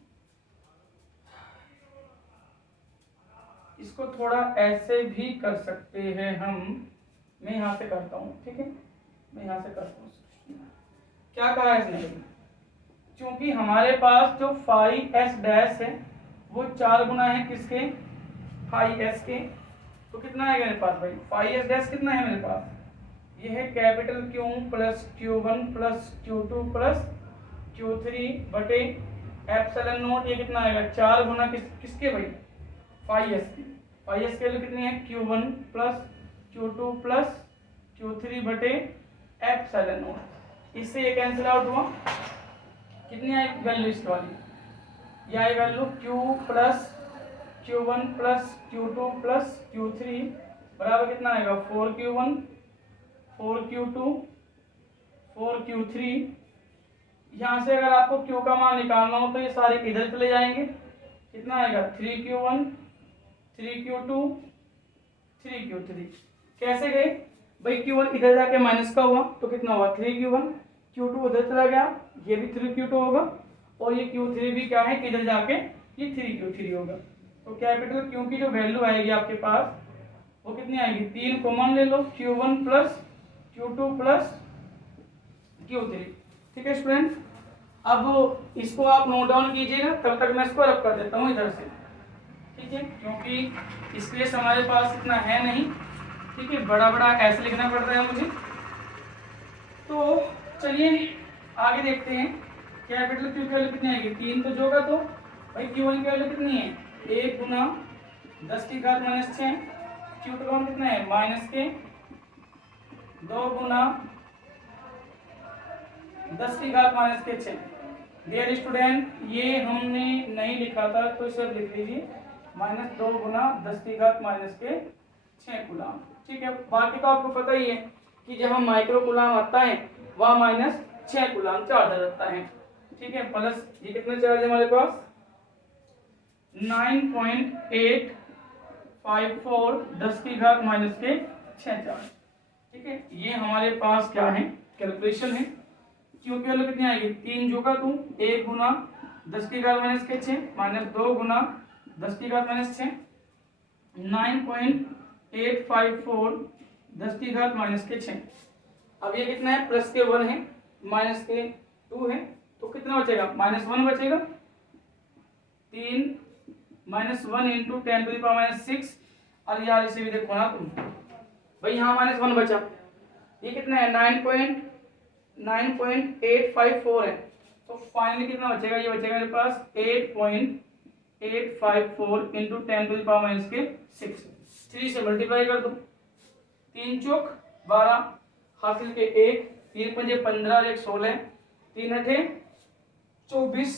इसको थोड़ा ऐसे भी कर सकते हैं हम। मैं यहाँ से करता हूँ। ठीक है, मैं यहाँ से करता हूँ। क्या करा इसने? क्योंकि हमारे पास जो 5s डैश है वो 4 गुना है किसके? 5s के। तो कितना आएगा मेरे पास भाई? 5s डैश कितना है मेरे पास? ये है capital Q plus Q1 plus Q2 plus Q3 बटे एप्सिलॉन नॉट। ये कितना आएगा? 4 गुना किसके भाई? 5s की। 5s की वैल्यू कितनी है? Q1 plus Q2 plus Q3 बटे एप्सिलॉन नॉट। इससे ये कैंसिल आउट हुआ। कितनी आई वैल्यू इसकी वाली? ये आई value Q plus Q1 plus Q2 plus Q3 बराबर कितना आएगा? 4Q1 4Q2 4Q3। यहाँ से अगर आपको Q का मान निकालना हो तो ये सारे इधर चले जाएंगे। कितना आएगा? 3Q1 3Q2 3Q3। कैसे गए भाई? Q1 इधर जाके माइनस का हुआ तो कितना हुआ? 3Q1। Q2 उधर चला गया, ये भी 3Q2 होगा, और ये Q3 भी क्या है? इधर जाके ये 3Q3 होगा। तो कैपिटल Q की जो वैल्यू आएगी आपके पास वो कितनी आएगी? 3 कॉमन ले लो, Q1 plus Q2 plus Q3। ठीक है स्टूडेंट, अब इसको आप नोट डाउन कीजिएगा, तब तक मैं इसको रब कर देता हूँ इधर से। ठीक है, क्योंकि स्पेस हमारे पास इतना है नहीं। ठीक है, बड़ा बड़ा ऐसे लिखना पड़ता है मुझे। तो चलिए आगे देखते हैं। कैपिटल Q की वैल्यू कितनी आएगी? 3 तो जोगा तो भाई Q1 की वैल्यू कितनी है? 1 गुना 10 की घात माइनस 6। Q2 का कितना है? माइनस के 2 गुना 10 की घात माइनस के 6। डियर स्टूडेंट, ये हमने नहीं लिखा था तो इसे लिख लीजिए, माइनस 2 गुना 10 की घात माइनस के 6 कूलम। ठीक है, बाकी तो आपको पता ही है कि जब हम माइक्रो कूलम आता है वहाँ माइनस 6 कूलम चार्ज आ जाता है। ठीक है, प्लस ये कितना चार्ज है हमारे पास? 9.854 10 की घात माइनस के 6 चार्ज। ठीक है, ये हमारे पास क्या है? कैलकुलेशन है। क्यू की वैल्यू कितनी आएगी? 3 जोगा 2, 1 गुना 10 की घात माइनस के 6 माइनस 2 गुना 10 की घात माइनस 6, 9.854 10 की घात माइनस के 6। अब ये कितना है? प्लस के 1 है, माइनस के 2 है, तो कितना बचेगा? माइनस 1 बचेगा। 3 minus 1 into 10 to the power minus 6। और यार इसे भी देखो ना तुम भाई, यहाँ माइनस 1 बचा। ये कितना है? 9.854 है। तो फाइनली कितना बचेगा? ये बचेगा मेरे पास 8.854 into 10 to the power minus के 6। 3 से मल्टीप्लाई कर दो, 3 चौक 12 हासिल के 1, 3 पंजे 15 और 1 16, 3 अठे 24,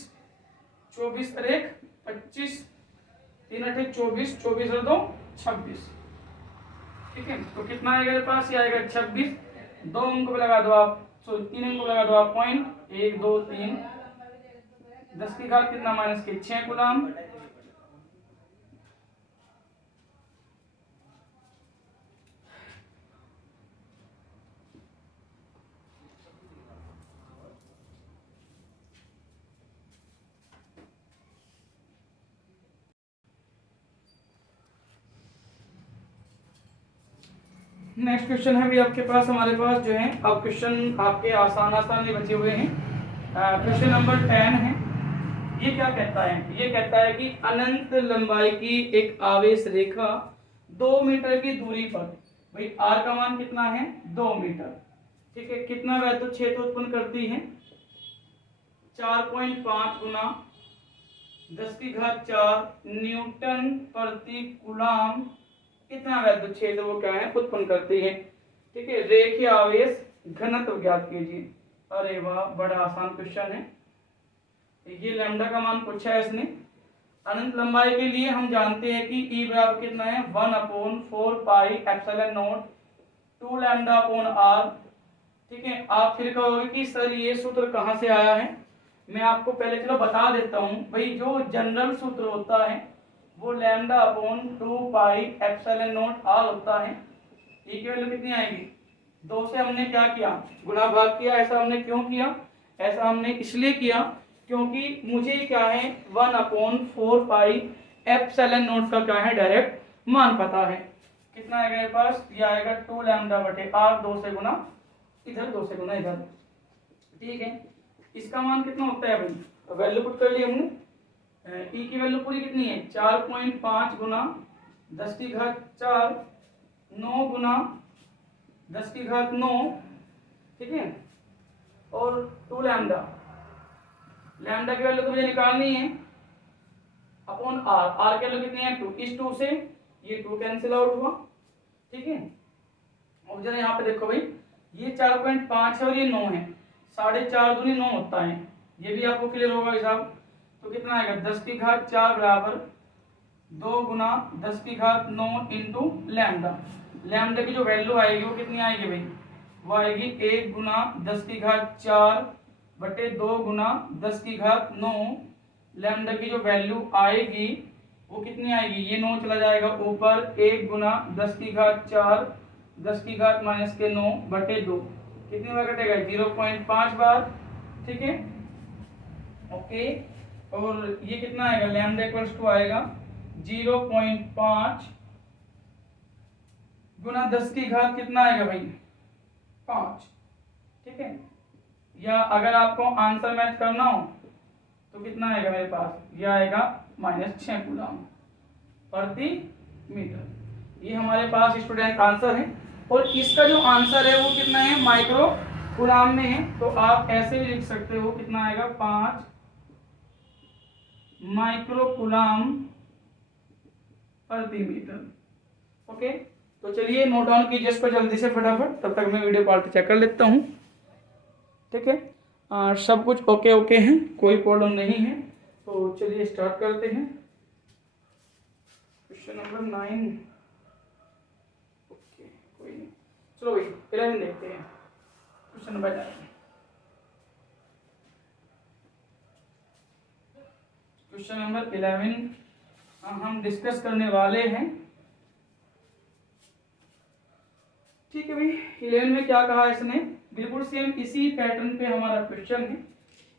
24 और 1 25, 3 अठे 24, 24 और 2 26। ठीक है, तो कितना आएगा मेरे पास, ये आएगा 26। 2 अंक पे लगा दो आप, 3 अंक पे लगा दो आप पॉइंट, 1 2 3, 10 की घात कितना माइनस के 6 कूलम। नेक्स्ट क्वेश्चन है भी आपके पास, हमारे पास जो है अब क्वेश्चन आपके आसान आसान ही बचे हुए हैं। क्वेश्चन नंबर 10 है। ये क्या कहता है, ये कहता है कि अनंत लंबाई की एक आवेश रेखा 2 मीटर की दूरी पर, भाई आर का मान कितना है 2 मीटर, ठीक है, कितना वैद्युत क्षेत्र उत्पन्न करती है 4.5 गुना 10 की घात 4 न्यूटन प्रति कूलम, कितना वैद्युत क्षेत्र वो क्या है उत्पन्न करती है। ठीक है, रेखीय आवेश घनत्व ज्ञात कीजिए। अरे वाह, बड़ा आसान क्वेश्चन है। ये लैम्डा का मान पूछा है इसने। अनंत लंबाई के लिए हम जानते हैं कि E बराबर कितना है 1/4 pi epsilon naught 2 lambda upon r। ठीक है, आप फिर कहोगे कि सर ये सूत्र कहाँ से आया है, मैं आपको पहले चलो बता देता हूँ। भाई जो जनरल सूत्र होता है वो lambda upon 2 pi epsilon not r होता है। E की वैल्यू कितनी आएगी 2 से हमने क्या किया गुणा भाग किया। ऐसा हमने क्यों किया, ऐसा हमने इसलिए किया क्योंकि मुझे क्या है 1/4 पाई एप्सिलॉन नॉट का क्या है डायरेक्ट मान पता है। कितना आएगा मेरे पास, ये आएगा 2 लैम्डा बटे r, 2 से गुना इधर, 2 से गुना इधर। ठीक है, इसका मान कितना होता है भाई, वैल्यू पुट कर ली हमने। E की वैल्यू पूरी कितनी है 4.5 गुना 10 की घात 4 9 गुना 10 की घात 9, ठीक है, और 2 लैम्डा, लैम्डा की वैल्यू तो मुझे निकालनी है अपॉन r, r की वैल्यू कितनी है 2, इस 2 से ये 2 कैंसिल आउट हुआ। ठीक है, और जरा यहाँ पे देखो भाई, ये 4.5 है और ये 9 है, 4.5 दूनी 9 होता है, ये भी आपको क्लियर होगा हिसाब। तो कितना आएगा 10 की घात 4 बराबर 2 गुना 10 की घात 9 इंटू लैम्डा। लैम्डा की जो वैल्यू आएगी वो कितनी आएगी भाई, वो आएगी 1 गुना 10 की घात 4 बटे 2 गुना 10 की घात 9। लैम्डा की जो वैल्यू आएगी वो कितनी आएगी, ये 9 चला जाएगा ऊपर, 1 गुना 10 की घात 4 10 की घात माइनस के 9 बटे 2, कितनी बार कटेगा 0.5 बार। ठीक है, ओके, और ये कितना आएगा लैम्डा इक्वल्स टू आएगा 0.5 गुना 10 की घात कितना आएगा भाई 5। ठीक है, या अगर आपको आंसर मैच करना हो तो कितना आएगा मेरे पास, ये आएगा -6 कूलम प्रति मीटर। ये हमारे पास स्टूडेंट आंसर है, और इसका जो आंसर है वो कितना है माइक्रो कूलम में है। तो आप ऐसे भी लिख सकते हो, कितना आएगा 5 माइक्रो कूलम प्रति मीटर। ओके, तो चलिए नोट डाउन कीजिए इसको जल्दी से फटाफट, तब तक मैं वीडियो क्वालिटी चेक कर लेता हूँ। ठीक है, सब कुछ ओके ओके है, कोई प्रॉब्लम नहीं है, तो चलिए स्टार्ट करते हैं। क्वेश्चन नंबर 9, ओके कोई नहीं, चलो भाई 11 देखते हैं। क्वेश्चन नंबर 9, क्वेश्चन नंबर 11 हम डिस्कस करने वाले हैं। ठीक है भाई, 11 में क्या कहा इसने, बिल्कुल सेम इसी पैटर्न पे हमारा क्वेश्चन है।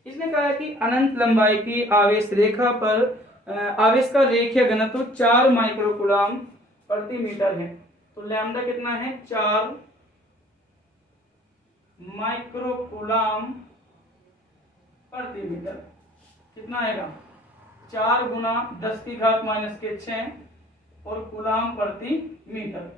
इसने कहा कि अनंत लंबाई की आवेश रेखा पर आवेश का रेखीय घनत्व 4 माइक्रोकूलम प्रति मीटर है। तो लैम्डा कितना है 4 माइक्रोकूलम प्रति मीटर, कितना आएगा 4 गुना 10 की घात माइनस के 6 और कूलम प्रति मीटर।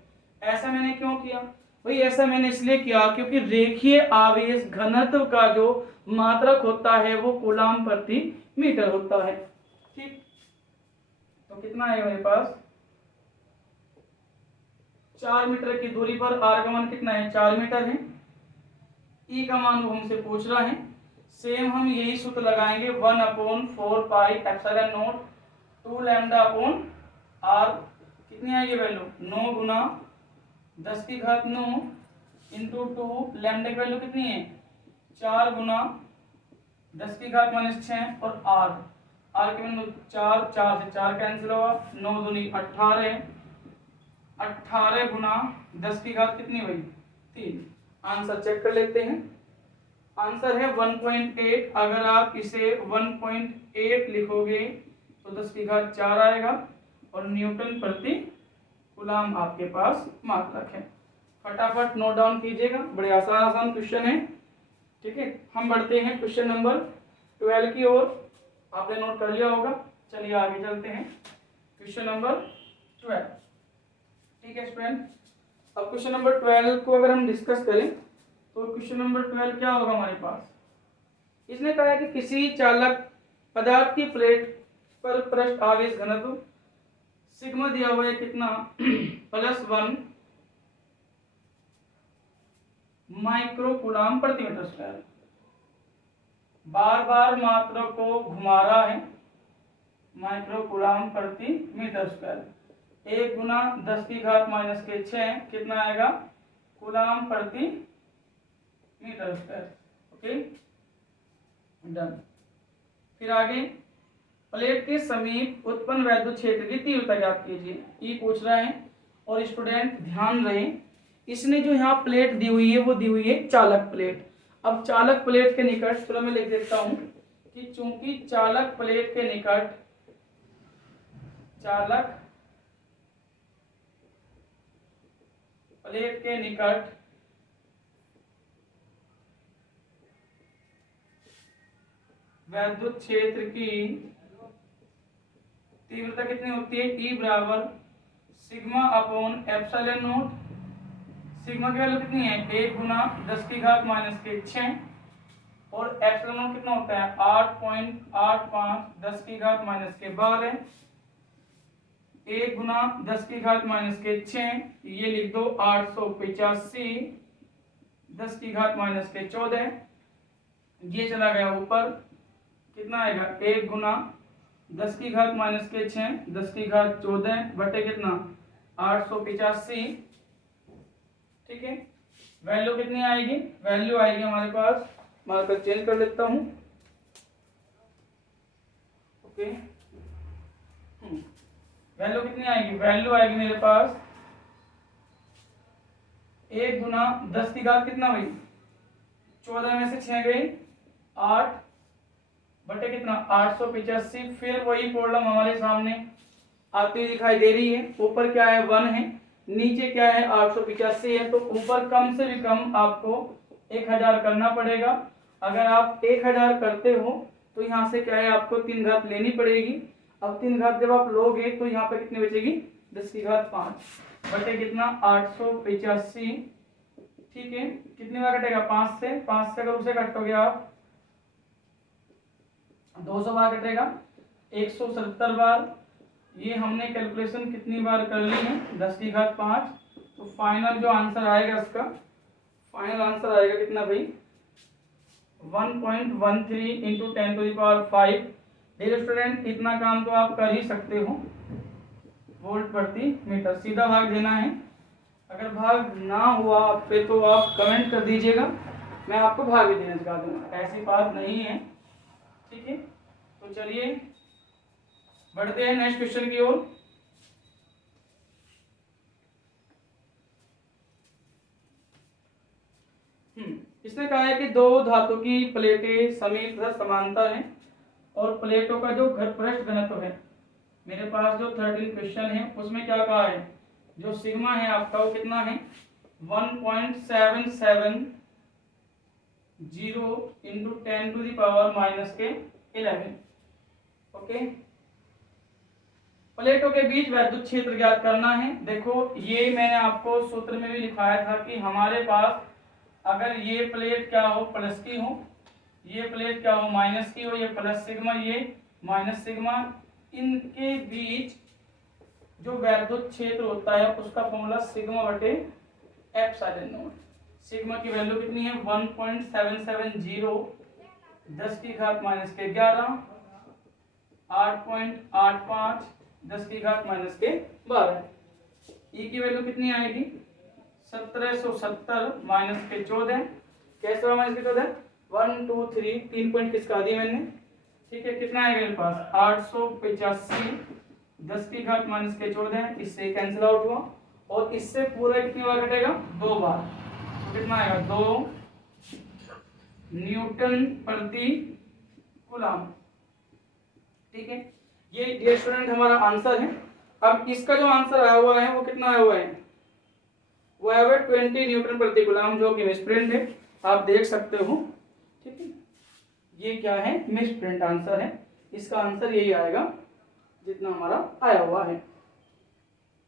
ऐसा मैंने क्यों किया भाई, ऐसा मैंने इसलिए किया क्योंकि रेखीय आवेश घनत्व का जो मात्रक होता है वो कूलम प्रति मीटर होता है। ठीक, तो कितना है मेरे पास 4 मीटर की दूरी पर r का मान कितना है 4 मीटर है। E का मान वो हमसे पूछ रहा है, सेम हम यही सूत्र लगाएंगे 1/4 pi epsilon naught 2 lambda upon r. कितनी आएगी वैल्यू 9 गुना 10 की घात 9 इंटू 2 लैम्डा की वैल्यू कितनी है 4 गुना 10 की घात -6 और आर की वैल्यू 4 4 से 4 कैंसिल हुआ 9 दूनी 18 18 गुना 10 की घात कितनी हुई 3। आंसर चेक कर लेते हैं। आंसर है 1.8। अगर आप इसे 1.8 लिखोगे तो 10 की घात 4 आएगा और न्यूटन प्रति कूलम आपके पास मात्रक है। फटाफट नोट डाउन कीजिएगा, बड़े आसान क्वेश्चन है। ठीक है, हम बढ़ते हैं क्वेश्चन नंबर 12 की ओर। आपने नोट कर लिया होगा, चलिए आगे चलते हैं। Question number 12। ठीक है स्टूडेंट, अब क्वेश्चन नंबर 12 को अगर हम डिस्कस करें तो क्वेश्चन नंबर 12 क्या होगा हमारे पास। इसने कहा है कि किसी चालक पदार्थ की प्लेट पर पृष्ठ आवेश घनत्व सिग्मा दिया हुआ है कितना +1 माइक्रो कूलम प्रति मीटर स्क्वायर। बार बार मात्रा को घुमा रहा है, माइक्रो कूलम प्रति मीटर स्क्वायर। 1 गुना 10 की घात -6 कितना आएगा कूलम प्रति मीटर स्क्वायर। Okay done. फिर आगे प्लेट के समीप उत्पन्न वैद्युत क्षेत्र की तीव्रता ज्ञात कीजिए। ये पूछ रहा है और स्टूडेंट ध्यान रहे, इसने जो यहाँ प्लेट दी हुई है वो दी हुई है चालक प्लेट। अब चालक प्लेट के निकट चलो मैं लिख देता हूं कि चूंकि चालक प्लेट के निकट वैद्युत क्षेत्र की तीव्रता कितनी होती है E बराबर sigma upon epsilon not. Sigma की वैल्यू कितनी है 1 गुना 10 की घात -6 और एप्सिलॉन नॉट कितना होता है 8.85 10 की घात -12। 1 गुना 10 की घात -6 ये लिख दो 885 10 की घात -14। ये चला गया ऊपर, कितना आएगा 1 गुना 10 की घात -6 10 की घात 14 बटे कितना 885। ठीक है, वैल्यू कितनी आएगी, वैल्यू आएगी हमारे पास, मार्कर चेंज कर लेता हूं। ओके वैल्यू कितनी आएगी, वैल्यू आएगी मेरे पास 1 गुना 10 की घात कितना हुई 14 में से 6 गई 8 बटे कितना 885। फिर वही प्रॉब्लम हमारे सामने आती हुई दिखाई दे रही है। ऊपर क्या है 1 है, नीचे क्या है 885 है, तो ऊपर कम से भी कम आपको 1000 करना पड़ेगा। अगर आप 1000 करते हो तो यहाँ से क्या है आपको 3 घात लेनी पड़ेगी। अब 3 घात जब आप लोगे तो यहाँ पे कितनी बचेगी 10 की घात 5 बटे कितना 885। ठीक है, कितनी बार कटेगा 5 से अगर उसे काटोगे आप 200 बार कटेगा 177 बार। ये हमने कैलकुलेशन कितनी बार कर ली है 10 की घात 5। तो फाइनल जो आंसर आएगा इसका फाइनल आंसर आएगा कितना भाई 1.13 इंटू 10⁵। डियर स्टूडेंट इतना काम तो आप कर ही सकते हो, वोल्ट प्रति मीटर। सीधा भाग देना है, अगर भाग ना हुआ आप पे तो आप कमेंट कर दीजिएगा, मैं आपको भाग भी देना सिखा दूंगा, ऐसी बात नहीं है। ठीक है, तो चलिए बढ़ते हैं नेक्स्ट क्वेश्चन की ओर। इसने कहा है कि दो धातु की प्लेटें समीप तथा समांतर हैं और प्लेटों का जो पृष्ठ घनत्व है, मेरे पास जो 13 क्वेश्चन है उसमें क्या कहा है, जो सिग्मा है आपका वो कितना है 1.770 इंटू 10⁻⁻11। ओके, प्लेटों के बीच वैद्युत क्षेत्र ज्ञात करना है। देखो ये मैंने आपको सूत्र में भी लिखाया था कि हमारे पास अगर ये प्लेट क्या हो प्लस की हो, ये प्लेट क्या हो माइनस की हो, ये प्लस सिग्मा ये माइनस सिग्मा, इनके बीच जो वैद्युत क्षेत्र होता है उसका फॉर्मूला सिग्मा बटे एप्सिलॉन नॉट। सिग्मा की वैल्यू कितनी है 1.770 10 की घात माइनस के 11, 8.85 10 की घात माइनस के 12। ई की वैल्यू कितनी आएगी 1770 माइनस के 14। कैसे हुआ माइनस के 14? 1 2 3 3 पॉइंट किसका दिया मैंने, ठीक है। कितना आएगा मेरे पास 885 10 की घात माइनस के 14, इससे कैंसिल आउट हुआ। और इससे पूरा कितनी बार घटेगा 2 बार, तो कितना आएगा 2 न्यूटन प्रति कूलम, ठीक है। ये डियर स्टूडेंट हमारा आंसर है। अब इसका जो आंसर आया हुआ है वो कितना आया हुआ है, वो आया हुआ है 20 न्यूटन प्रति कूलम, जो कि मिसप्रिंट है, आप देख सकते हो, ठीक है। ये क्या है मिसप्रिंट आंसर है, इसका आंसर यही आएगा जितना हमारा आया हुआ है।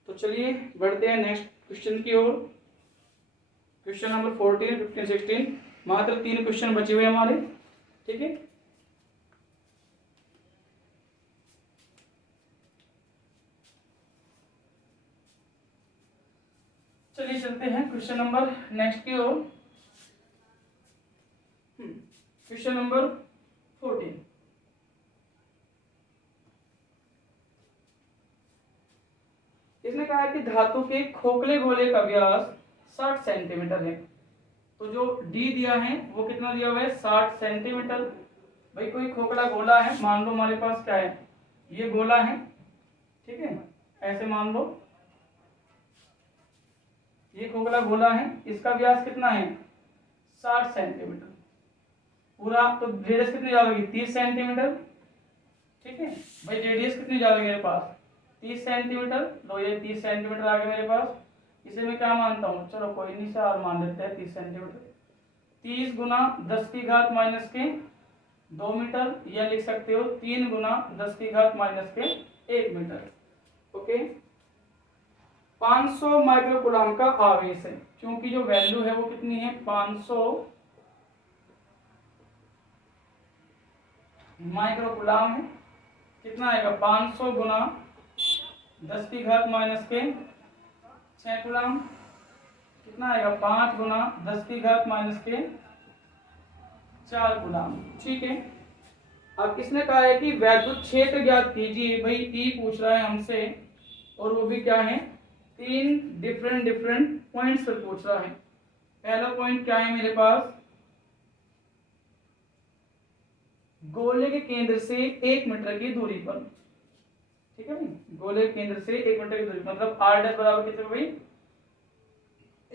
तो चलिए बढ़ते हैं नेक्स्ट क्वेश्चन की ओर। क्वेश्चन नंबर 14 15 16, मात्र 3 क्वेश्चन बचे हुए हमारे, ठीक है। चलिए चलते हैं क्वेश्चन नंबर नेक्स्ट की ओर। क्वेश्चन नंबर 14, इसने कहा है कि धातु के खोखले गोले का व्यास 60 सेंटीमीटर है। तो जो डी दिया है वो कितना दिया हुआ है 60 सेंटीमीटर। भाई कोई खोखला गोला है, मान लो हमारे पास क्या है, ये गोला है, ठीक है, ऐसे मान लो ये खोखला गोला है, इसका व्यास कितना है 60 सेंटीमीटर पूरा। तो रेडियस कितनी जाएगी 30 सेंटीमीटर, ठीक है। भाई रेडियस कितनी जाएगी मेरे पास 30 सेंटीमीटर, लो ये 30 सेंटीमीटर आ गया मेरे पास। इसे मैं क्या मानता हूँ, चलो कोई नहीं से और मान देते हैं 30 सेंटीमीटर। 30 गुना 10 की घात माइनस के 2 मीटर, या लिख सकते हो 3 गुना 10 की घात माइनस के 1 मीटर, ओके। 500 माइक्रोकूलम का आवेश है, क्योंकि जो वैल्यू है वो कितनी है 500 माइक्रोकूलम है। कितना आएगा 500 गुना 10 की घात माइनस के 6 कूलम, कितना आएगा 5 गुना 10 की घात माइनस के 4 कूलम, ठीक है। अब किसने कहा है कि वैद्युत क्षेत्र ज्ञात कीजिए। भाई ई पूछ रहा है हमसे, और वो भी क्या है 3 डिफरेंट पॉइंट्स पर पूछ रहा है। पहला पॉइंट क्या है मेरे पास, गोले के केंद्र से 1 मीटर की दूरी पर, ठीक है भाई, गोले के केंद्र से 1 मीटर की दूरी, मतलब r डैश बराबर कितने भाई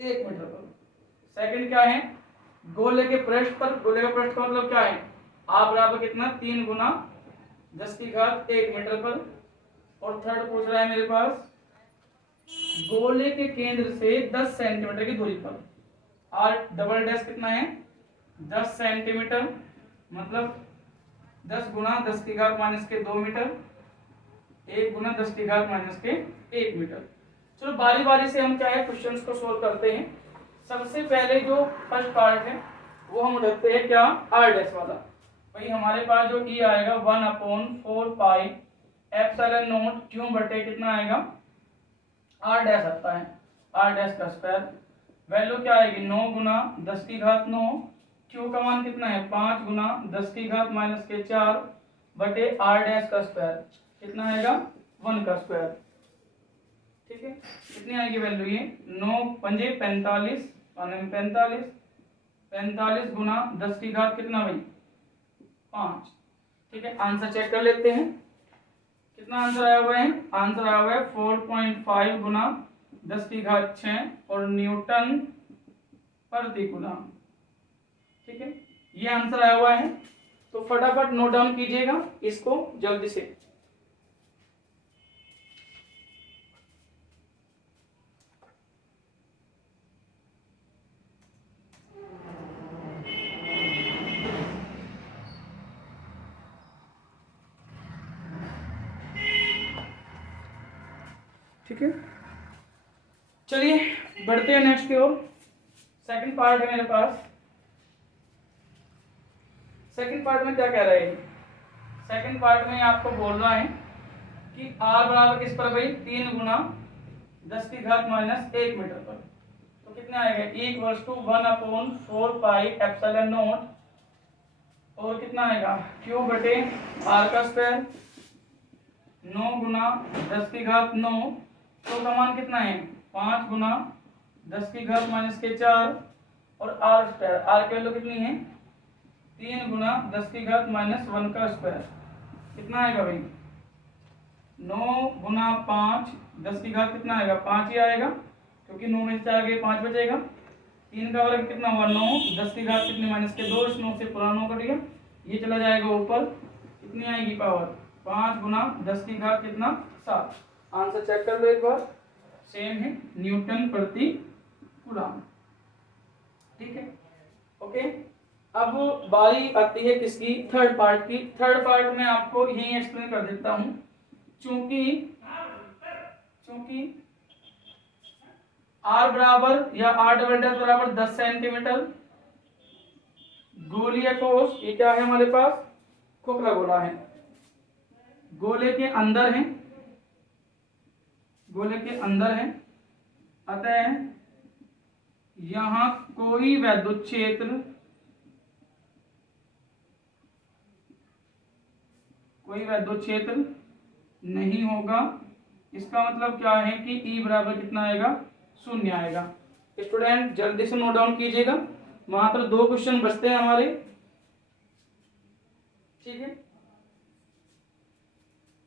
1 मीटर पर। सेकंड क्या है, गोले के पृष्ठ पर, गोले का पृष्ठ का मतलब क्या है r बराबर कितना 3 गुना 10 की घात 1 मीटर पर। और थर्ड पूछ रहा है मेरे पास गोले के केंद्र से 10 सेंटीमीटर की दूरी पर, r डबल डैश कितना है 10 सेंटीमीटर, मतलब 10 गुना 10 की घात माइनस के 2 मीटर, 1 गुना 10 की घात माइनस के 1 मीटर। चलो बारी बारी से हम क्या है क्वेश्चंस को सोल्व करते हैं। सबसे पहले जो फर्स्ट पार्ट है वो हम उठाते हैं क्या r डैश वाला। भाई हमारे पास जो e आएगा 1/4 पाई एप्सिलॉन नॉट क्यों बटे कितना आएगा r डैश आता है, r डैश का स्क्वायर। वैल्यू क्या आएगी 9 गुना 10 की घात 9, क्यू का मान कितना है 5 गुना 10 की घात माइनस के 4 बटे r डैश का स्क्वायर, कितना आएगा 1 का स्क्वायर, ठीक है। कितनी आएगी वैल्यू ये 9 पंजे 45 और 45, 45 गुना 10 की घात कितना भाई 5, ठीक है। आंसर चेक कर लेते हैं, कितना आंसर आया हुआ है, आंसर आया हुआ है 4.5 गुना 10 की घात 6 और न्यूटन प्रति कूलम, ठीक है। ये आंसर आया हुआ है। तो फटाफट नोट डाउन कीजिएगा इसको जल्दी से। ठीक है, चलिए बढ़ते हैं नेक्स्ट की ओर। सेकंड पार्ट है मेरे पास। सेकंड पार्ट में क्या कह रहे हैं, सेकंड पार्ट में आपको बोल रहा है कि r बराबर किस पर भाई 3 गुना 10 की घात माइनस 1 मीटर पर। तो कितना आएगा E = 1/4 पाई एप्सिलॉन नॉट और कितना आएगा क्यू बटे आर का स्क्वायर 9 गुना 10 की घात 9, तो का मान कितना है 5 गुना 10 की घात माइनस के 4 और आर स्क्वायर, आर की वैल्यू कितनी है 3 गुना 10 की घात माइनस 1 का स्क्वायर, कितना आएगा भाई 9 गुना 5 10 की घात कितना आएगा 5 ही आएगा, क्योंकि 9 में से 4 गए 5 बचेगा। 3 का वर्ग कितना हुआ 9, 10 की घात कितनी माइनस के 2, इस 9 से पूरा 9 कट गया, ये चला जाएगा ऊपर, कितनी आएगी पावर 5 गुना 10 की घात कितना 7। आंसर चेक कर लो एक बार, सेम है न्यूटन प्रति कूलम। ठीक है, ओके। अब बारी आती है किसकी थर्ड पार्ट की। थर्ड पार्ट में आपको यही एक्सप्लेन कर देता हूं, चूंकि आर बराबर या आर डबल डैश बराबर 10 सेंटीमीटर, गोलीय कोश ये क्या है हमारे पास खोखला गोला है, गोले के अंदर है, गोले के अंदर है, अतः यहां कोई वैद्युत क्षेत्र नहीं होगा। इसका मतलब क्या है कि E बराबर कितना आएगा 0 आएगा। स्टूडेंट जल्दी से नोट डाउन कीजिएगा, मात्र 2 क्वेश्चन बचते हैं हमारे। ठीक है,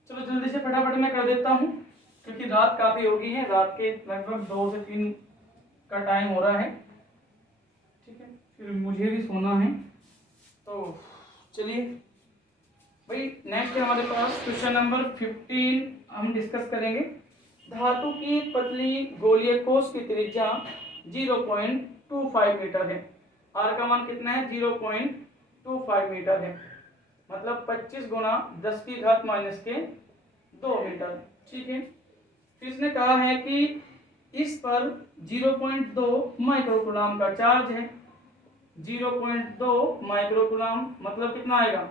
चलो जल्दी से फटाफट मैं कर देता हूं, क्योंकि रात काफी हो गई है, रात के लगभग 2 से 3 का टाइम हो रहा है। ठीक है, फिर मुझे भी सोना है, तो चलिए भाई नेक्स्ट हमारे पास क्वेश्चन नंबर 15 हम डिस्कस करेंगे। धातु की पतली गोलीय कोश की त्रिज्या 0.25 मीटर है, आर का मान कितना है 0.25 मीटर है, मतलब 25 गुना 10 की घात माइनस के 2 मीटर। ठीक है, फिर इसने कहा है कि इस पर 0.2 माइक्रोकूलम का चार्ज है, 0.2 माइक्रोकूलम मतलब कितना आएगा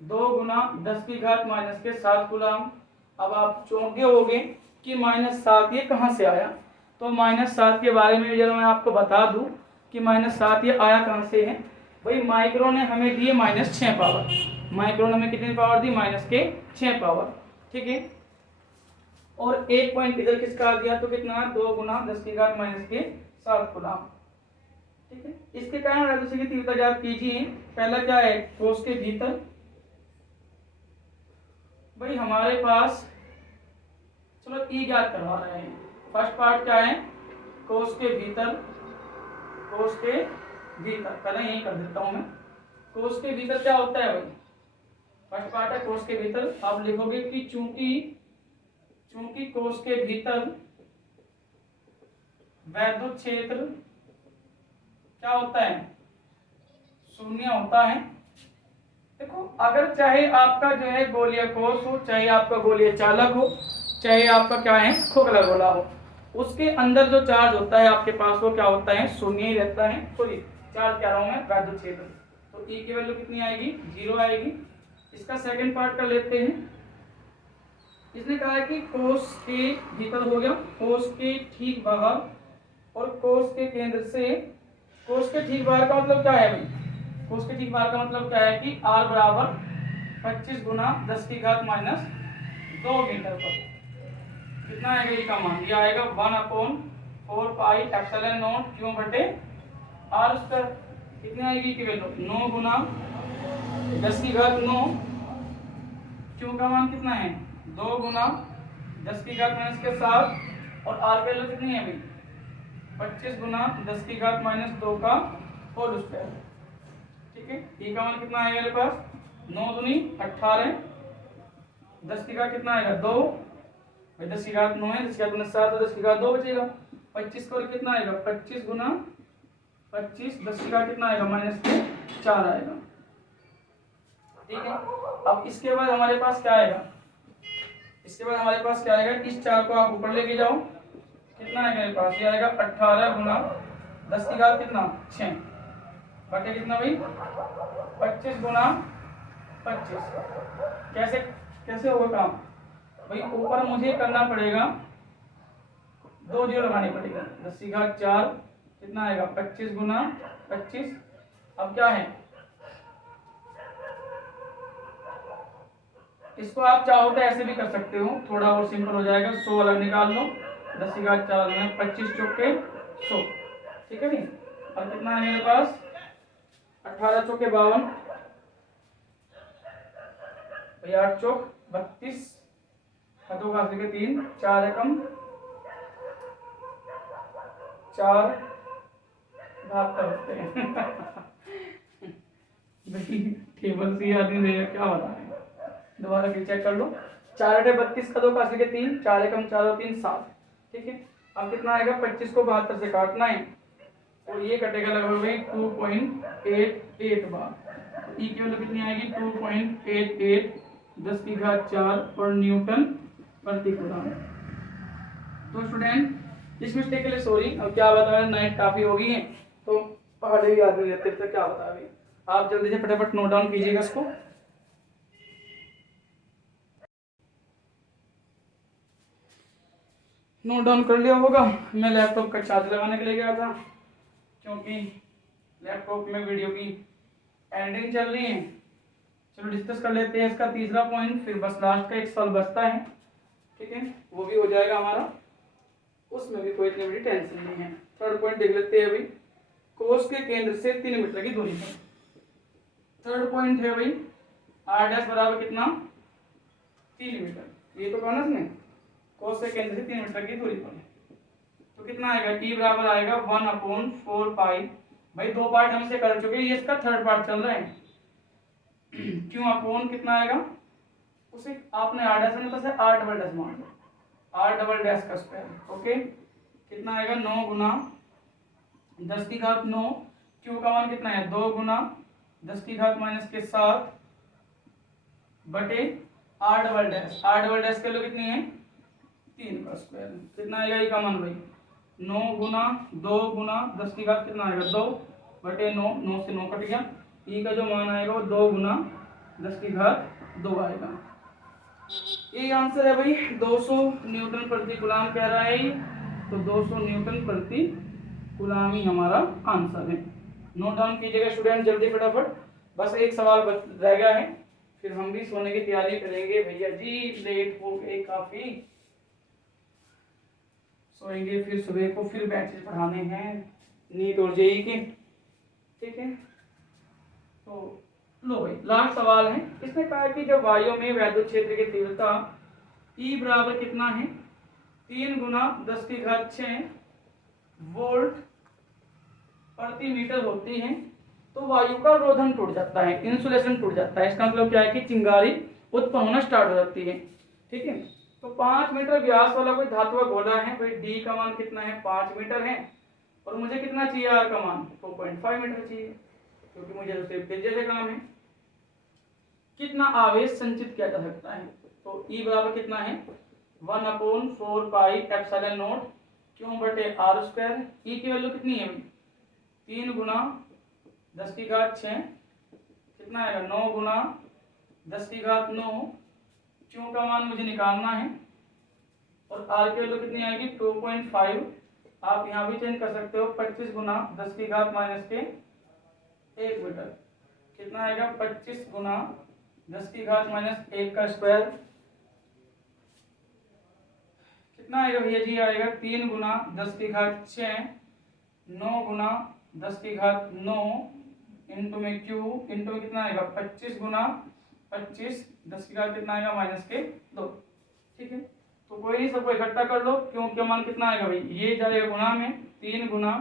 2 गुना 10 की घात माइनस के 7 कूलम। अब आप चौंके होंगे कि -7 ये कहाँ से आया, तो -7 के बारे में जरा मैं आपको बता दूं कि -7 ये आया कहाँ से है। भाई माइक्रो ने हमें दिए -6 पावर, माइक्रो ने हमें कितनी पावर दी -6 पावर। ठीक है, और एक पॉइंट इधर किसका दिया तो कितना है 2 गुना 10 की घात माइनस के 7 कूलम। ठीक है, इसके कारण राजस्व की तीव्रता ज्ञात कीजिए। पहला क्या है कोश के भीतर, भाई हमारे पास चलो ई ज्ञात करवा रहे हैं। फर्स्ट पार्ट क्या है कोश के भीतर, कोश के भीतर पहले यही कर देता हूं मैं। कोश के भीतर क्या होता है भाई, फर्स्ट पार्ट है कोश के भीतर, आप लिखोगे कि चूंकि कोश के भीतर वैद्युत क्षेत्र क्या होता है 0 होता है। देखो अगर चाहे आपका जो है गोलीय कोश हो, चाहे आपका गोलीय चालक हो, चाहे आपका क्या है खोखला गोला हो, उसके अंदर जो चार्ज होता है आपके पास वो क्या होता है 0 ही रहता है। सॉरी चार्ज कह रहा हूं मैं वैद्युत क्षेत्र, तो E की वैल्यू कितनी आएगी 0 आएगी। इसका सेकंड पार्ट कर लेते हैं। इसने कहा है कि कोश के भीतर हो गया, कोश के ठीक बाहर, और कोश के केंद्र से, कोश के ठीक बाहर का मतलब क्या है भाई, कोश के ठीक बाहर का मतलब क्या है कि R बराबर 25 गुना 10 की घात माइनस 2 मीटर पर कितना आएगा ये का मान, ये आएगा 1/4 पाई एप्सिलॉन नॉट क्यों बटे आर स्क्वायर। कितनी आएगी की वैल्यू 9 गुना 10 की घात 9, क्यों का मान कितना है 2 गुना 10 की घात माइनस के 7, और आर की वैल्यू कितनी है भाई 25 गुना 10 की घात माइनस 2 का होल स्क्वायर। ठीक है, ई का मान कितना आएगा मेरे पास 9 दूनी 18, 10 की घात कितना आएगा 2, 10 की घात 9 है, 10 की घात 7 और 10 की घात 2 बचेगा। 25 का कितना आएगा 25 गुना 25, 10 की घात कितना आएगा -4 आएगा। ठीक है, अब इसके बाद हमारे पास क्या आएगा, इसके बाद हमारे पास क्या आएगा, इस 4 को आप ऊपर लेके जाओ, कितना आएगा मेरे पास, ये आएगा 18 गुना 10 की घात कितना 6 बटे कितना भाई 25 गुना 25। कैसे कैसे होगा काम भाई, ऊपर मुझे करना पड़ेगा 2 जीरो लगानी पड़ेगी, 10 की घात 4 कितना आएगा 25 गुना 25। अब क्या है इसको आप चाहो तो ऐसे भी कर सकते हो, थोड़ा और सिंपल हो जाएगा। 100 अलग निकाल लो, 10 की घात 4 में 25 चौके 100, ठीक है नहीं। और कितना है मेरे पास 18 चौके 52, 8 चौक 32, 2 घात के 3, 4 एकम 4 72 होते हैं। भाई टेबल से याद नहीं रहेगा, क्या बता रहे हैं, दोबारा फिर चेक कर लो। 4 अठे 32 का 2 का के 3, 4 एकम 4 और 3 7, ठीक है। अब कितना आएगा 25 को 72 से काटना है और ये कटेगा लगभग भाई 2.88 बार। ई की वैल्यू कितनी आएगी 2.88, 10 की घात 4 और न्यूटन प्रति कूलम। तो स्टूडेंट इस मिस्टेक के लिए सॉरी। अब क्या बता रहे, नाइट काफी हो गई है तो पढ़े याद नहीं रहते, तो क्या बता रहे, आप जल्दी से फटाफट नोट डाउन कीजिएगा इसको। नोट डाउन कर लिया होगा। मैं लैपटॉप का चार्ज लगाने के लिए गया था क्योंकि लैपटॉप में वीडियो की एडिटिंग चल रही है। चलो डिस्कस कर लेते हैं इसका तीसरा पॉइंट, फिर बस लास्ट का एक सवाल बचता है, ठीक है, वो भी हो जाएगा हमारा, उसमें भी कोई इतनी बड़ी टेंशन नहीं है। थर्ड पॉइंट देख लेते हैं अभी, कोस के केंद्र से 3 मीटर की दूरी पर। थर्ड पॉइंट है भाई आर डैश बराबर कितना 3 मीटर, ये तो कहा ना इसने, कोस के केंद्र से 3 मीटर की दूरी पर। तो कितना आएगा टी बराबर आएगा 1/4 पाई। भाई 2 पार्ट हमसे कर चुके हैं, ये इसका थर्ड पार्ट चल रहा है। क्यों अपोन कितना आएगा, उसे आपने आर डैश मतलब से आर डबल डैश मान लो, आर डबल डैश का स्क्वायर, ओके। कितना आएगा 9 गुना 10 की घात 9, क्यू का मान कितना है 2 गुना 10 की घात माइनस के 7 बटे r double dash, r double dash के लो कितनी है 3 का स्क्वायर। कितना आएगा ये का मान भाई 9 गुना 2 गुना 10 की घात कितना आएगा 2 बटे 9, 9 से 9 कट गया, ई का जो मान आएगा वो 2 गुना 10 की घात 2 आएगा। ये आंसर है भाई 200 न्यूटन प्रति कूलम कह रहा है, तो 200 न्यूटन प्रति कूलम ही हमारा आंसर है। नोट डाउन कीजिएगा स्टूडेंट जल्दी फटाफट, बस एक सवाल रह गया है, फिर हम भी सोने की तैयारी करेंगे। भैया जी लेट हो गए काफी, सोएंगे फिर सुबह को फिर बैचेस पढ़ाने हैं नीट और जेई के, ठीक है। तो लो भाई लास्ट सवाल है, इसमें कहा कि जब वायु में वैद्युत क्षेत्र की तीव्रता E बराबर कितना है 3 गुना 10 की घात 6 वोल्ट प्रति मीटर होती है, तो वायु का रोधन टूट जाता है, इंसुलेशन टूट जाता है। इसका मतलब क्या है कि चिंगारी उत्पन्न होना स्टार्ट हो जाती है, ठीक है। तो 5 मीटर व्यास वाला कोई धातु का गोला है, भाई डी का मान कितना है 5 मीटर है, और मुझे कितना चाहिए आर का मान 2.5 मीटर चाहिए, क्योंकि मुझे तो सिर्फ त्रिज्या से काम है। कितना आवेश संचित किया जा सकता है, तो E बराबर कितना है 1/4 पाई एप्सिलॉन नॉट क्यों बटे आर स्क्वायर। ई की वैल्यू कितनी है 3 गुना 10 की घात 6, कितना आएगा 9 गुना 10 की घात 9, क्यों का मान मुझे निकालना है, और आर की वैल्यू कितनी आएगी 2.5, आप यहाँ भी चेंज कर सकते हो 25 गुना 10 की घात माइनस के 1 मीटर, कितना आएगा 25 गुना 10 की घात माइनस 1 का स्क्वायर, कितना आएगा भैया जी आएगा 3 गुना 10 की घात 6, 9 गुना 10 की घात 9 इंटू में क्यू इंटू में कितना आएगा 25 गुना 25 10 की घात कितना आएगा माइनस के 2, ठीक है। तो कोई नहीं सबको इकट्ठा कर लो, क्यों क्या मान कितना आएगा भाई, ये जाएगा गुना में 3 गुना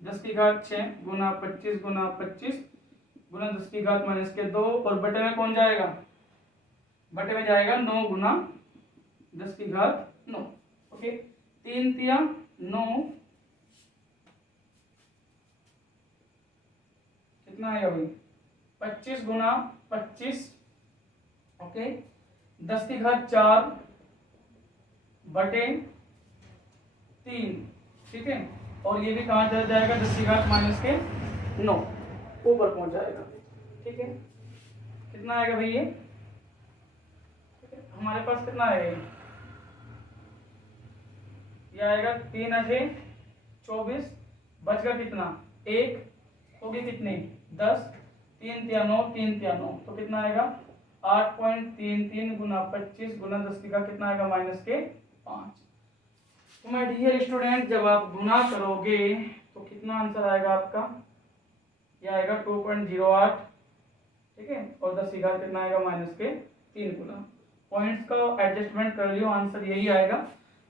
10 की घात 6 गुना 25 गुना 25 गुना 10 की घात माइनस के 2, और बटे में कौन जाएगा, बटे में जाएगा 9 गुना 10 की घात 9, ओके। 3 तिया 9, कितना आएगा भाई 25 गुना 25, ओके 10 की घात 4 बटे 3, ठीक है, और ये भी कहाँ चला जाएगा 10 की घात माइनस के 9 ऊपर पहुंच जाएगा, ठीक है। कितना आएगा भाई ये हमारे पास कितना आएगा, ये आएगा 3 अठे 24, बचगा कितना 1, हो गए कितने 10, 3 तिया 9 3 तिया 9, तो कितना आएगा 8.33 गुना 25 गुना 10 का कितना आएगा -5। तो माय डियर स्टूडेंट, जब आप गुना करोगे तो कितना आंसर आएगा आपका, ये आएगा 2.08, ठीक है, और 10 का कितना आएगा -3 गुना। पॉइंट्स का एडजस्टमेंट कर लियो, आंसर यही आएगा।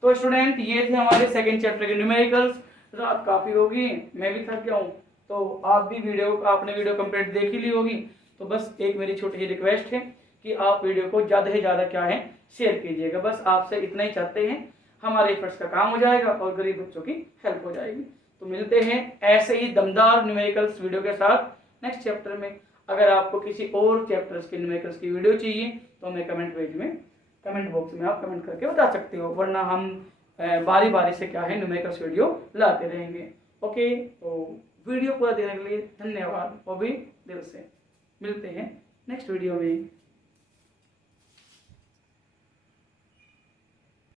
तो स्टूडेंट ये थे हमारे सेकंड चैप्टर के न्यूमेरिकल्स। रात काफ़ी होगी, मैं भी थक गया हूँ, तो आप भी आपने वीडियो कंप्लीट देख ही ली होगी। तो बस एक मेरी छोटी सी रिक्वेस्ट है कि आप वीडियो को ज़्यादा से ज़्यादा क्या है शेयर कीजिएगा। बस आपसे इतना ही चाहते हैं, हमारे एफर्ट्स का काम हो जाएगा और गरीब बच्चों की हेल्प हो जाएगी। तो मिलते हैं ऐसे ही दमदार न्यूमेरिकल्स वीडियो के साथ नेक्स्ट चैप्टर में। अगर आपको किसी और चैप्टर्स के न्यूमेरिकल्स की वीडियो चाहिए तो हमें कमेंट बॉक्स में आप कमेंट करके बता सकते हो, वरना हम बारी बारी से क्या है न्यूमेरिकल्स वीडियो लाते रहेंगे। ओके, तो वीडियो पूरा देखने के लिए धन्यवाद, और भी दिल से मिलते हैं नेक्स्ट वीडियो में।